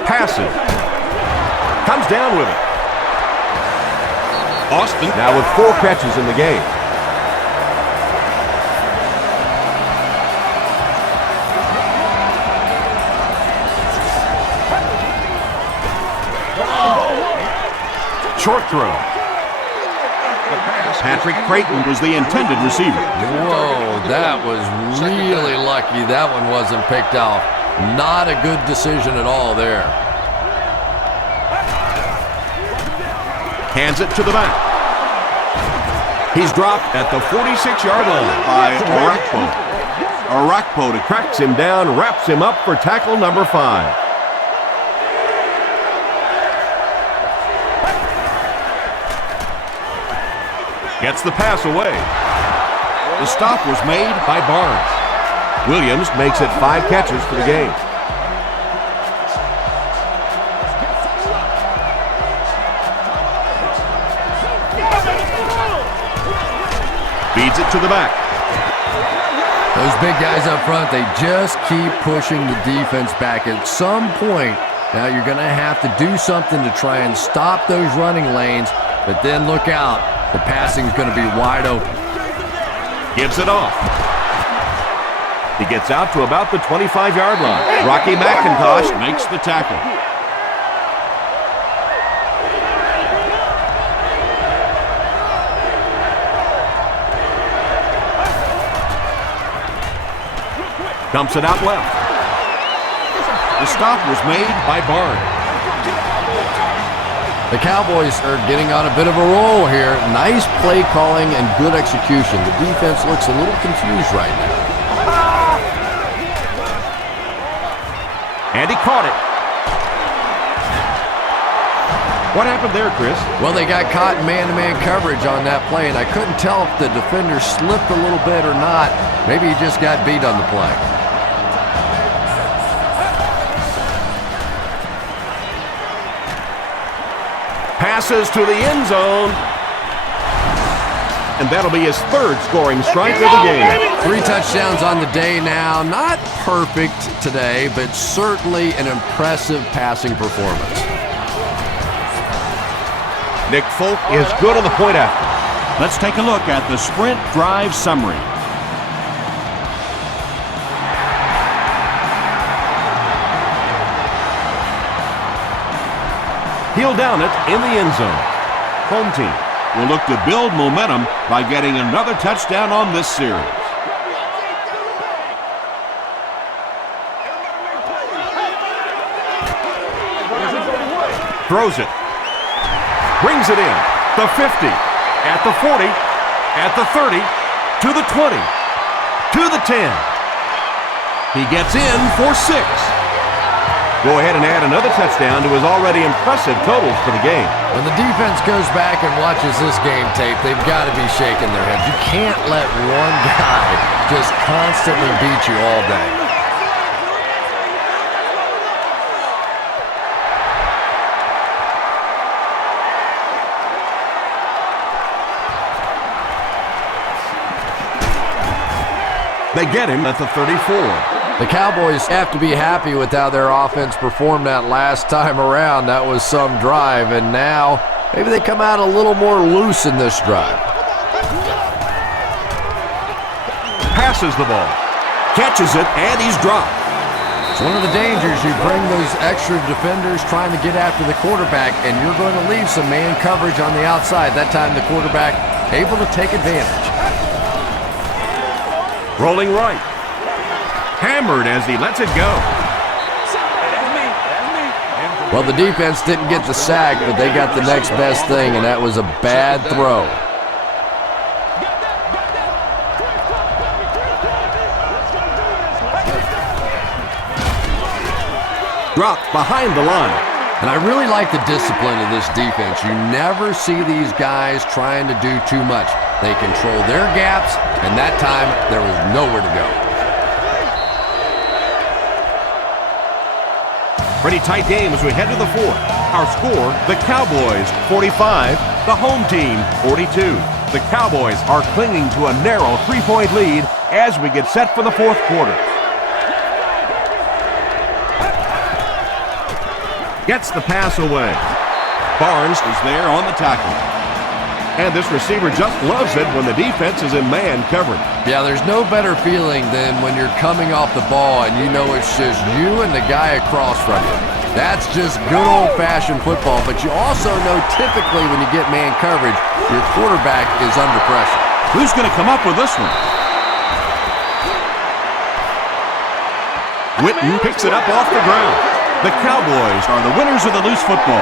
Passing. Comes down with it. Austin now with 4 catches in the game. short throw. Patrick Creighton was the intended receiver. Whoa, that was really lucky that one wasn't picked off. Not a good decision at all there. Hands it to the back. He's dropped at the 46-yard line by Orakpo. Orakpo tracks him down, wraps him up for tackle number 5. Gets the pass away. The stop was made by Barnes. Williams makes it 5 catches for the game. Feeds it to the back. Those big guys up front, they just keep pushing the defense back. At some point, now you're going to have to do something to try and stop those running lanes, but then look out. The passing is going to be wide open. Gives it off. He gets out to about the 25-yard line. Rocky McIntosh makes the tackle. Dumps it out left. The stop was made by Barnes. The Cowboys are getting on a bit of a roll here. Nice play calling and good execution. The defense looks a little confused right now. And he caught it. What happened there, Chris? Well, they got caught in man-to-man coverage on that play, and I couldn't tell if the defender slipped a little bit or not. Maybe he just got beat on the play. Passes to the end zone. And that'll be his 3rd scoring strike of the game. 3 touchdowns on the day now. Not perfect today, but certainly an impressive passing performance. Nick Folk is good on the point after. Let's take a look at the sprint drive summary. He'll down it in the end zone. Home team will look to build momentum by getting another touchdown on this series. Throws it. Brings it in. The 50. At the 40. At the 30. To the 20. To the 10. He gets in for 6. Go ahead and add another touchdown to his already impressive totals for the game. When the defense goes back and watches this game tape, they've got to be shaking their heads. You can't let one guy just constantly beat you all day. They get him at the 34. The Cowboys have to be happy with how their offense performed that last time around. That was some drive, and now maybe they come out a little more loose in this drive. Passes the ball. Catches it, and he's dropped. It's one of the dangers. You bring those extra defenders trying to get after the quarterback, and you're going to leave some man coverage on the outside. That time the quarterback able to take advantage. Rolling right. Hammered as he lets it go. Well, the defense didn't get the sack, but they got the next best thing, and that was a bad throw. Dropped behind the line. And I really like the discipline of this defense. You never see these guys trying to do too much. They control their gaps, and that time there was nowhere to go. Pretty tight game as we head to the 4th. Our score, the Cowboys 45, the home team 42. The Cowboys are clinging to a narrow 3-point lead as we get set for the 4th quarter. Gets the pass away. Barnes is there on the tackle. And this receiver just loves it when the defense is in man coverage. Yeah, there's no better feeling than when you're coming off the ball and you know it's just you and the guy across from you. That's just good old-fashioned football, but you also know typically when you get man coverage, your quarterback is under pressure. Who's going to come up with this one? Witten picks it up off the ground. The Cowboys are the winners of the loose football.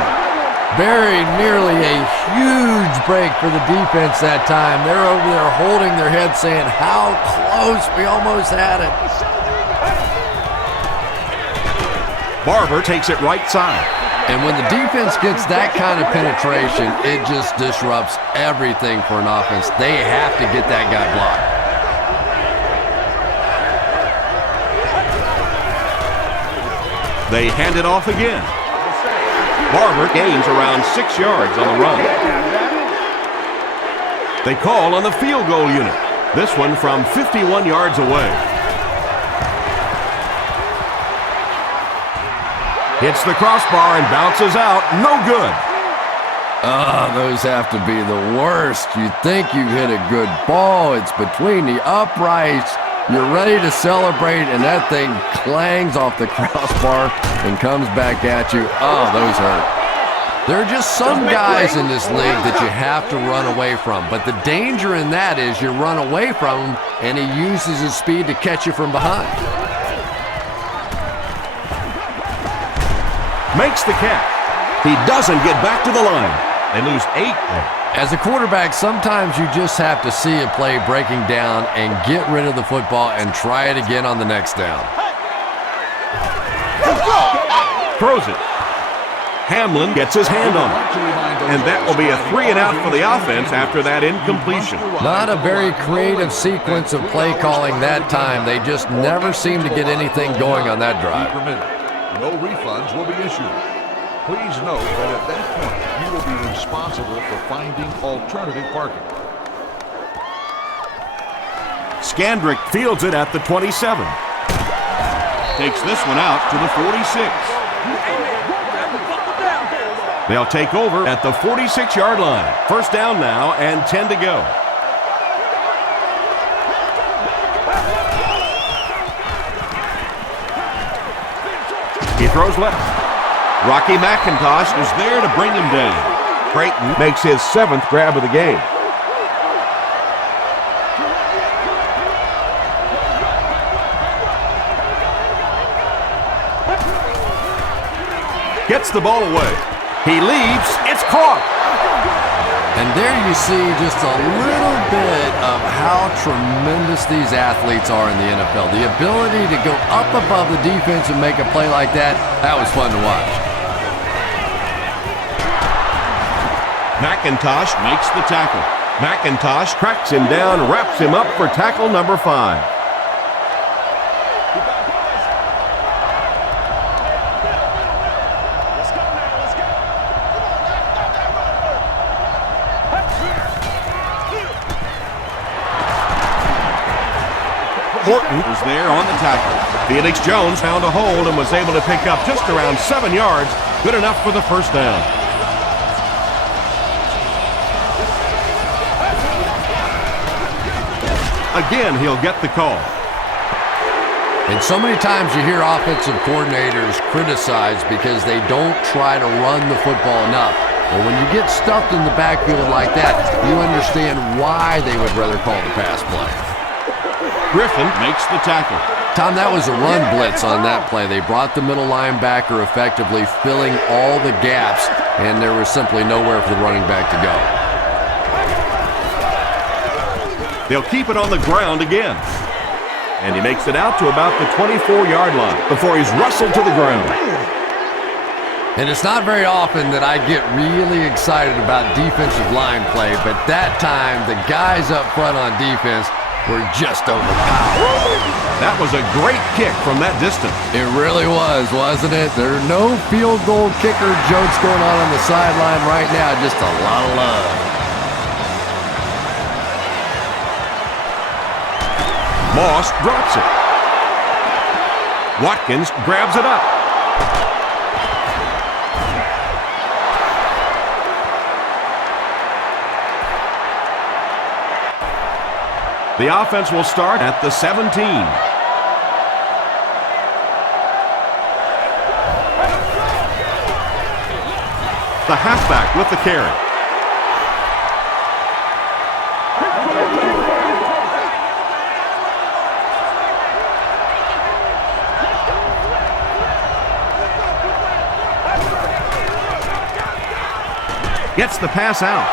Very nearly a huge break for the defense that time. They're over there holding their head saying, how close, we almost had it. Barber takes it right side. And when the defense gets that kind of penetration, it just disrupts everything for an offense. They have to get that guy blocked. They hand it off again. Barber gains around 6 yards on the run. They call on the field goal unit. This one from 51 yards away. Hits the crossbar and bounces out. No good. Those have to be the worst. You think you hit a good ball. It's between the uprights. You're ready to celebrate, and that thing clangs off the crossbar and comes back at you. Oh, those hurt. There are just some guys in this league that you have to run away from. But the danger in that is you run away from him, and he uses his speed to catch you from behind. Makes the catch. He doesn't get back to the line. They lose 8 there. As a quarterback, sometimes you just have to see a play breaking down and get rid of the football and try it again on the next down. Throws it. Hamlin gets his hand on it. And that will be a 3-and-out for the offense after that incompletion. Not a very creative sequence of play calling that time. They just never seem to get anything going on that drive. No refunds will be issued. Please note that at that point, you will be responsible for finding alternative parking. Skandrick fields it at the 27. Takes this one out to the 46. They'll take over at the 46-yard line. First down now and 10 to go. He throws left. Rocky McIntosh is there to bring him down. Creighton makes his 7th grab of the game. Gets the ball away. He leaves. It's caught. And there you see just a little bit of how tremendous these athletes are in the NFL. The ability to go up above the defense and make a play like that, that was fun to watch. McIntosh makes the tackle. McIntosh tracks him down, wraps him up for tackle number 5. Horton was there on the tackle. Felix Jones found a hole and was able to pick up just around 7 yards. Good enough for the first down. Again, he'll get the call. And so many times you hear offensive coordinators criticized because they don't try to run the football enough. Well, when you get stuffed in the backfield like that, you understand why they would rather call the pass play. Griffin makes the tackle. Tom, that was a run blitz on that play. They brought the middle linebacker effectively filling all the gaps, and there was simply nowhere for the running back to go. They'll keep it on the ground again. And he makes it out to about the 24-yard line before he's wrestled to the ground. And it's not very often that I get really excited about defensive line play, but that time the guys up front on defense were just overpowered. That was a great kick from that distance. It really was, wasn't it? There are no field goal kicker jokes going on the sideline right now, just a lot of love. Moss drops it. Watkins grabs it up. The offense will start at the 17. The halfback with the carry. Gets the pass out.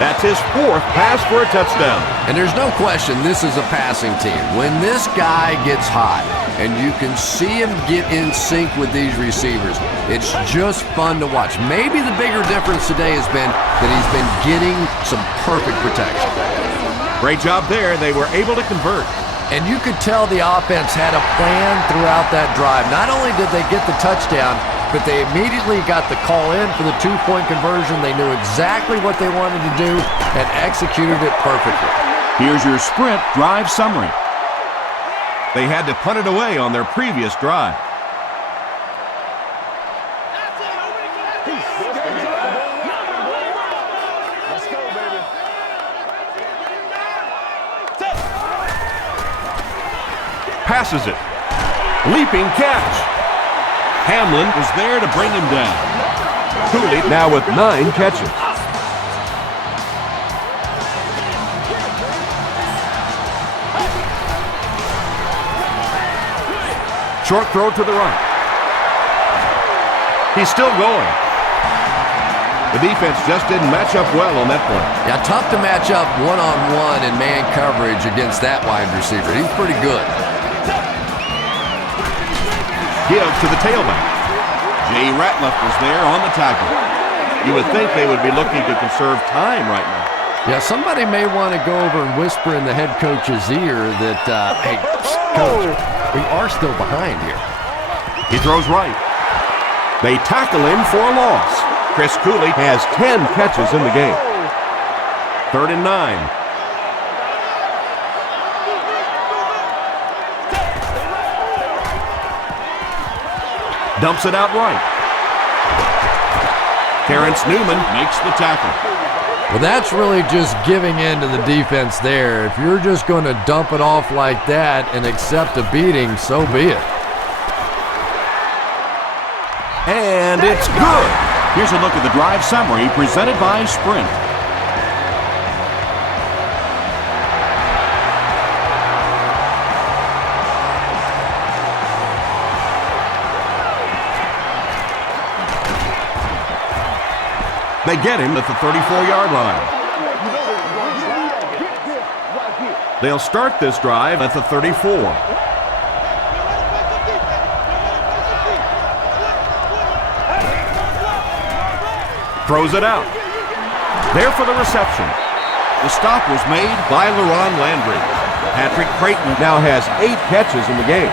That's his 4th pass for a touchdown. And there's no question this is a passing team. When this guy gets hot and you can see him get in sync with these receivers, it's just fun to watch. Maybe the bigger difference today has been that he's been getting some perfect protection. Great job there. They were able to convert. And you could tell the offense had a plan throughout that drive. Not only did they get the touchdown, but they immediately got the call in for the 2-point conversion. They knew exactly what they wanted to do and executed it perfectly. Here's your sprint drive summary. They had to punt it away on their previous drive. Let's go, baby. Passes it. Leaping catch. Hamlin was there to bring him down. Cooley now with 9 catches. Short throw to the right. He's still going. The defense just didn't match up well on that play. Yeah, tough to match up one-on-one in man coverage against that wide receiver. He's pretty good. Give to the tailback. Jay Ratliff was there on the tackle. You would think they would be looking to conserve time right now. Yeah, somebody may want to go over and whisper in the head coach's ear that, hey, coach, we are still behind here. He throws right. They tackle him for a loss. Chris Cooley has 10 catches in the game. 3rd and 9. Dumps it out right. Terrence Newman makes the tackle. Well, that's really just giving in to the defense there. If you're just going to dump it off like that and accept a beating, so be it. And it's good. Here's a look at the drive summary presented by Sprint. They get him at the 34-yard line. They'll start this drive at the 34. Throws it out. There for the reception. The stop was made by LaRon Landry. Patrick Creighton now has 8 catches in the game.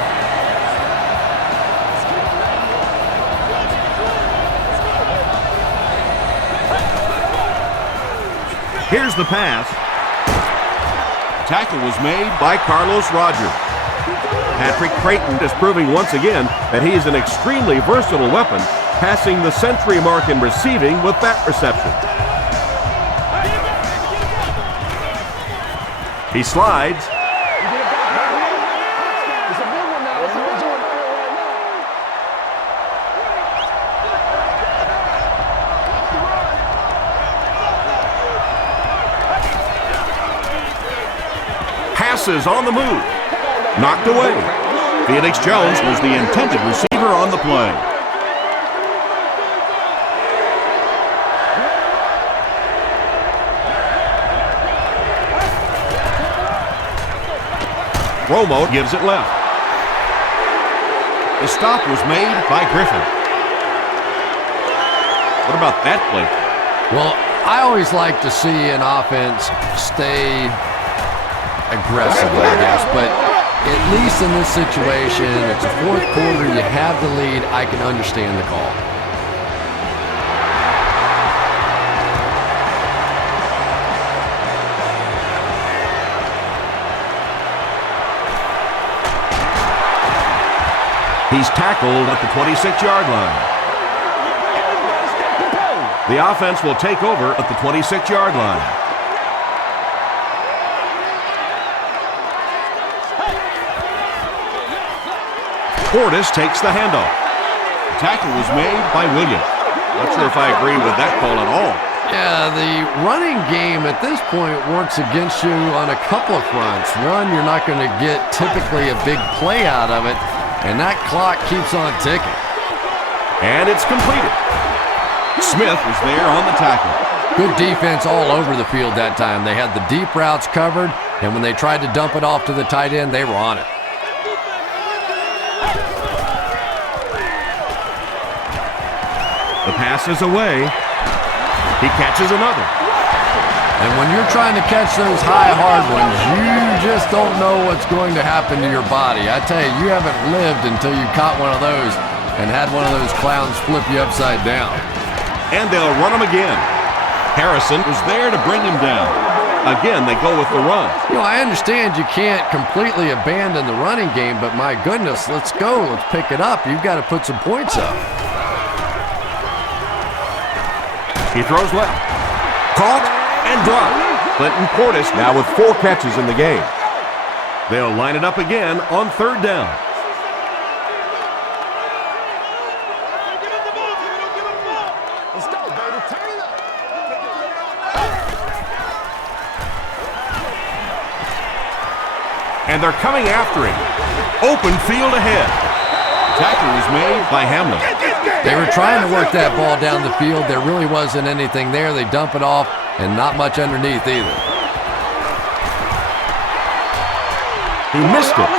Here's the pass. Tackle was made by Carlos Rogers. Patrick Creighton is proving once again that he's an extremely versatile weapon, passing the century mark in receiving with that reception. He slides. Passes on the move. Knocked away. Felix Jones was the intended receiver on the play. Romo gives it left. The stop was made by Griffin. What about that play? Well, I always like to see an offense stay aggressive, I guess, but at least in this situation, it's the 4th quarter, you have the lead, I can understand the call. He's tackled at the 26-yard line. The offense will take over at the 26-yard line. Portis takes the handoff. tackle was made by Williams. Not sure if I agree with that call at all. Yeah, the running game at this point works against you on a couple of fronts. One, you're not going to get typically a big play out of it, and that clock keeps on ticking. And it's completed. Smith was there on the tackle. Good defense all over the field that time. They had the deep routes covered, and when they tried to dump it off to the tight end, they were on it. The pass is away. He catches another. And when you're trying to catch those high, hard ones, you just don't know what's going to happen to your body. I tell you, you haven't lived until you caught one of those and had one of those clowns flip you upside down. And they'll run him again. Harrison was there to bring him down. Again, they go with the run. You know, I understand you can't completely abandon the running game, but my goodness, let's go. Let's pick it up. You've got to put some points up. He throws left. Caught and dropped. Clinton Portis now with 4 catches in the game. They'll line it up again on 3rd down. And they're coming after him. Open field ahead. Tackle was made by Hamlin. They were trying to work that ball down the field. There really wasn't anything there. They dump it off, and not much underneath either. He missed it.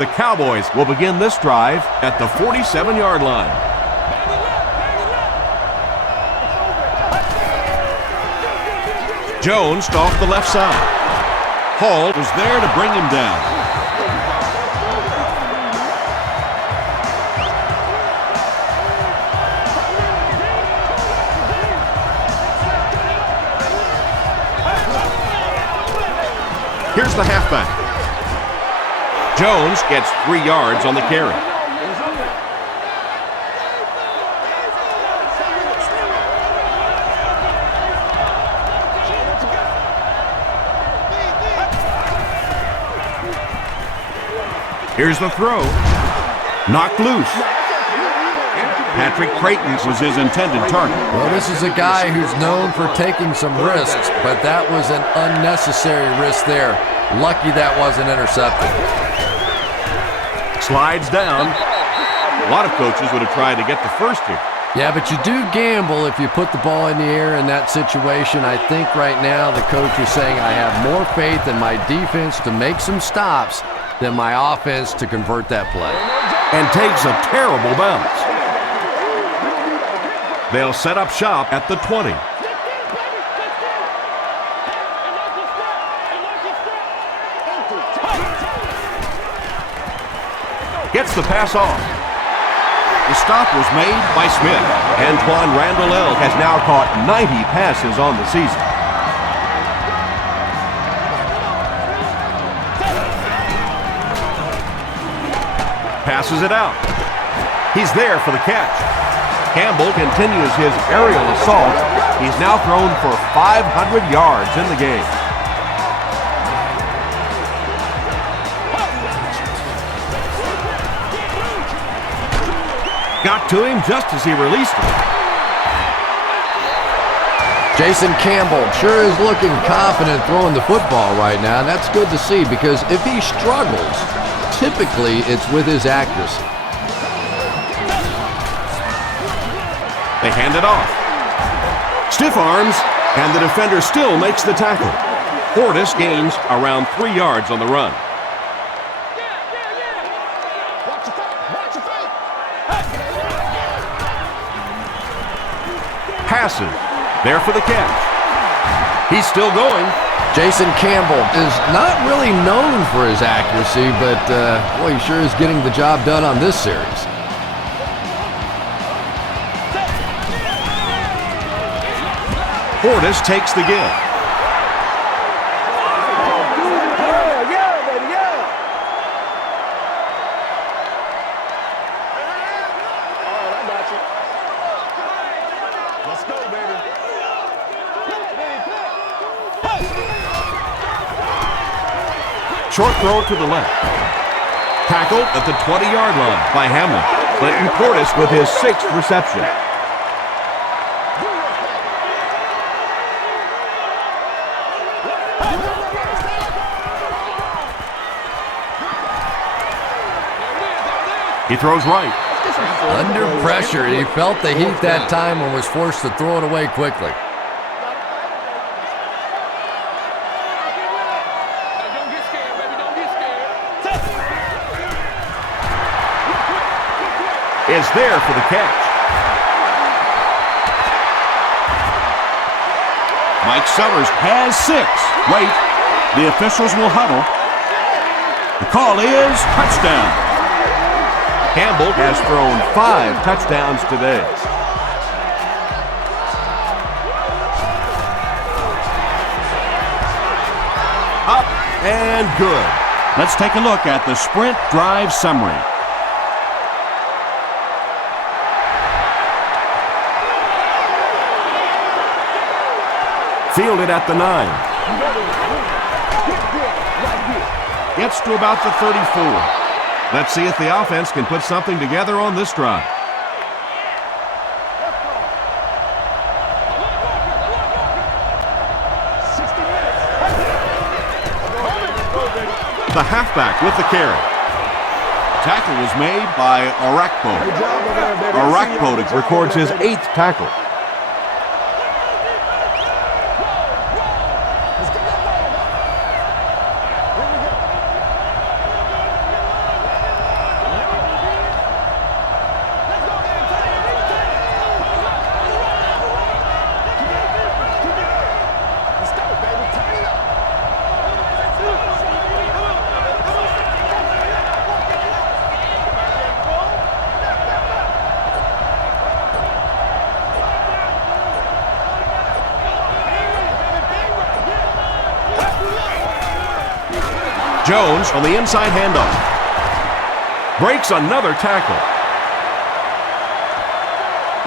The Cowboys will begin this drive at the 47-yard line. Jones off the left side. Hall was there to bring him down. Here's the halfback. Jones gets 3 yards on the carry. Here's the throw. Knocked loose. Patrick Creighton was his intended target. Well, this is a guy who's known for taking some risks, but that was an unnecessary risk there. Lucky that wasn't intercepted. Slides down. A lot of coaches would have tried to get the first here. Yeah, but you do gamble if you put the ball in the air in that situation. I think right now the coach is saying I have more faith in my defense to make some stops than my offense to convert that play. And takes a terrible bounce. They'll set up shop at the 20. Gets the pass off. The stop was made by Smith. Antoine Randall has now caught 90 passes on the season. Passes it out. He's there for the catch. Campbell continues his aerial assault. He's now thrown for 500 yards in the game. Got to him just as he released it. Jason Campbell sure is looking confident throwing the football right now. That's good to see because if he struggles, typically it's with his accuracy. They hand it off. Stiff arms, and the defender still makes the tackle. Portis gains around 3 yards on the run. Passes. There for the catch. He's still going. Jason Campbell is not really known for his accuracy, but boy, he sure is getting the job done on this series. Portis takes the give. Short throw to the left. Tackled at the 20-yard line by Hamlin. Clinton Portis with his 6th reception. He throws right. Under pressure, he felt the heat that time and was forced to throw it away quickly. Don't get scared, baby. Don't get scared. Is there for the catch. Mike Sellers has 6. Wait, the officials will huddle. The call is touchdown. Campbell has thrown 5 touchdowns today. Up and good. Let's take a look at the sprint drive summary. Fielded at the 9. Gets to about the 34. Let's see if the offense can put something together on this drive. The halfback with the carry. Tackle was made by Orakpo. Orakpo records his 8th tackle. Jones on the inside handoff. Breaks another tackle.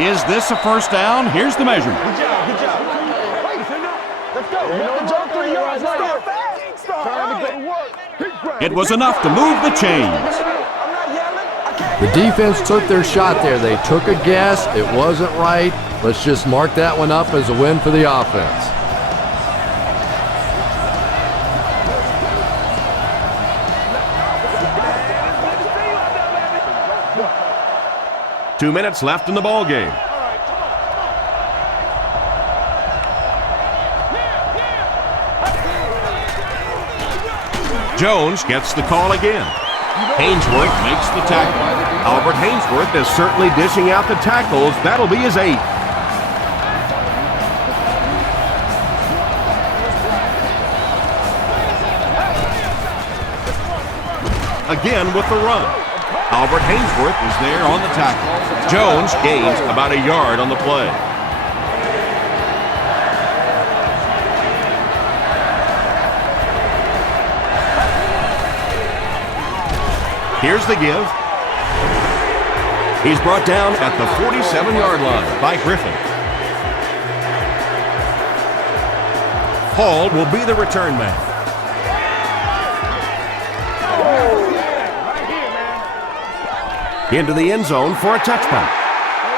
Is this a first down? Here's the measurement. Good job. Let's go. Jump 3 yards. Let's go. Time to go to work. It was enough to move the chains. The defense took their shot there. They took a guess. It wasn't right. Let's just mark that one up as a win for the offense. 2 minutes left in the ball game. Jones gets the call again. Hainsworth makes the tackle. Albert Hainsworth is certainly dishing out the tackles. That'll be his 8th. Again with the run. Albert Hainsworth is there on the tackle. Jones gains about a yard on the play. Here's the give. He's brought down at the 47-yard line by Griffin. Hall will be the return man. Into the end zone for a touchback.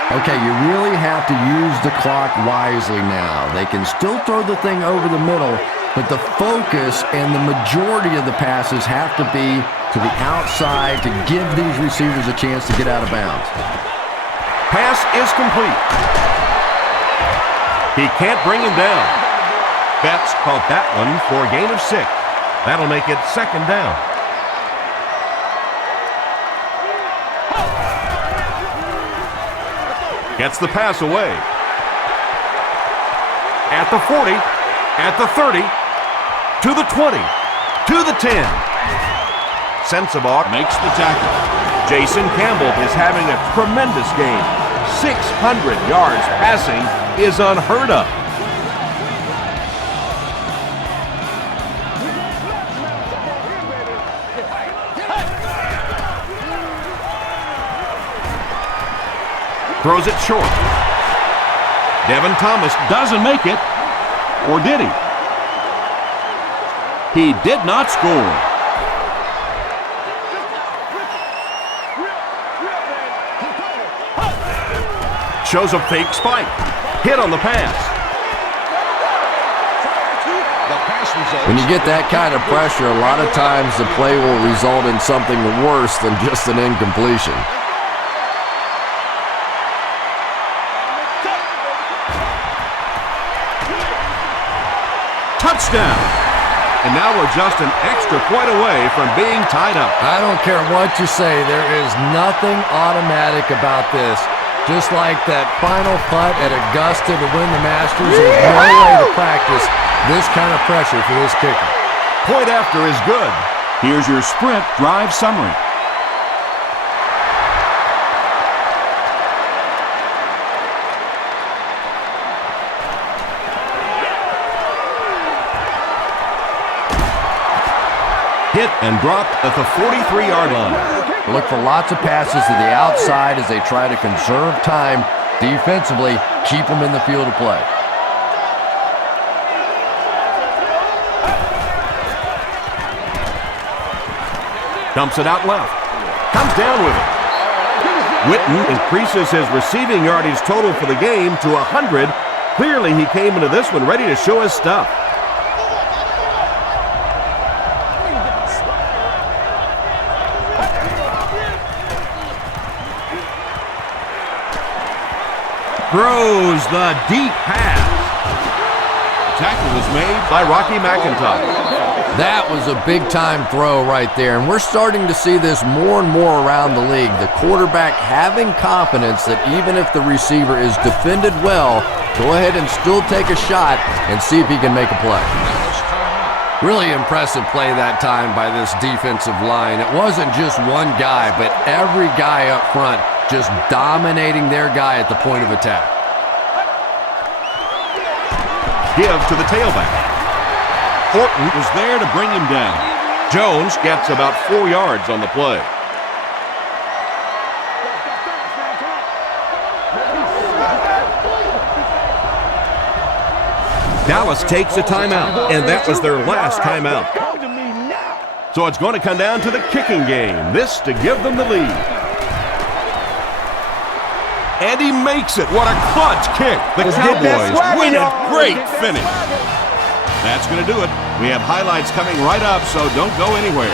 Okay, you really have to use the clock wisely now. They can still throw the thing over the middle, but the focus and the majority of the passes have to be to the outside to give these receivers a chance to get out of bounds. Pass is complete. He can't bring him down. Betts caught that one for a gain of 6. That'll make it 2nd down. Gets the pass away. At the 40, at the 30, to the 20, to the 10. Sensabaugh makes the tackle. Jason Campbell is having a tremendous game. 600 yards passing is unheard of. Throws it short. Devin Thomas doesn't make it. Or did he? He did not score. Shows a fake spike. Hit on the pass. The pass results. When you get that kind of pressure, a lot of times the play will result in something worse than just an incompletion. Touchdown. And now we're just an extra point away from being tied up. I don't care what you say, there is nothing automatic about this. Just like that final putt at Augusta to win the Masters, there's no way to practice this kind of pressure for this kicker. Point after is good. Here's your sprint drive summary. Hit and dropped at the 43-yard line. Look for lots of passes to the outside as they try to conserve time defensively, keep them in the field of play. Dumps it out left. Comes down with it. Witten increases his receiving yardage total for the game to 100. Clearly he came into this one ready to show his stuff. Throws the deep pass. The tackle was made by Rocky McIntyre. That was a big-time throw right there, and we're starting to see this more and more around the league. The quarterback having confidence that even if the receiver is defended well, go ahead and still take a shot and see if he can make a play. Really impressive play that time by this defensive line. It wasn't just one guy, but every guy up front just dominating their guy at the point of attack. Give to the tailback. Horton was there to bring him down. Jones gets about 4 yards on the play. Dallas takes a timeout, and that was their last timeout. So it's going to come down to the kicking game. This to give them the lead. And he makes it. What a clutch kick. The Cowboys win it. Great finish. That's going to do it. We have highlights coming right up, so don't go anywhere.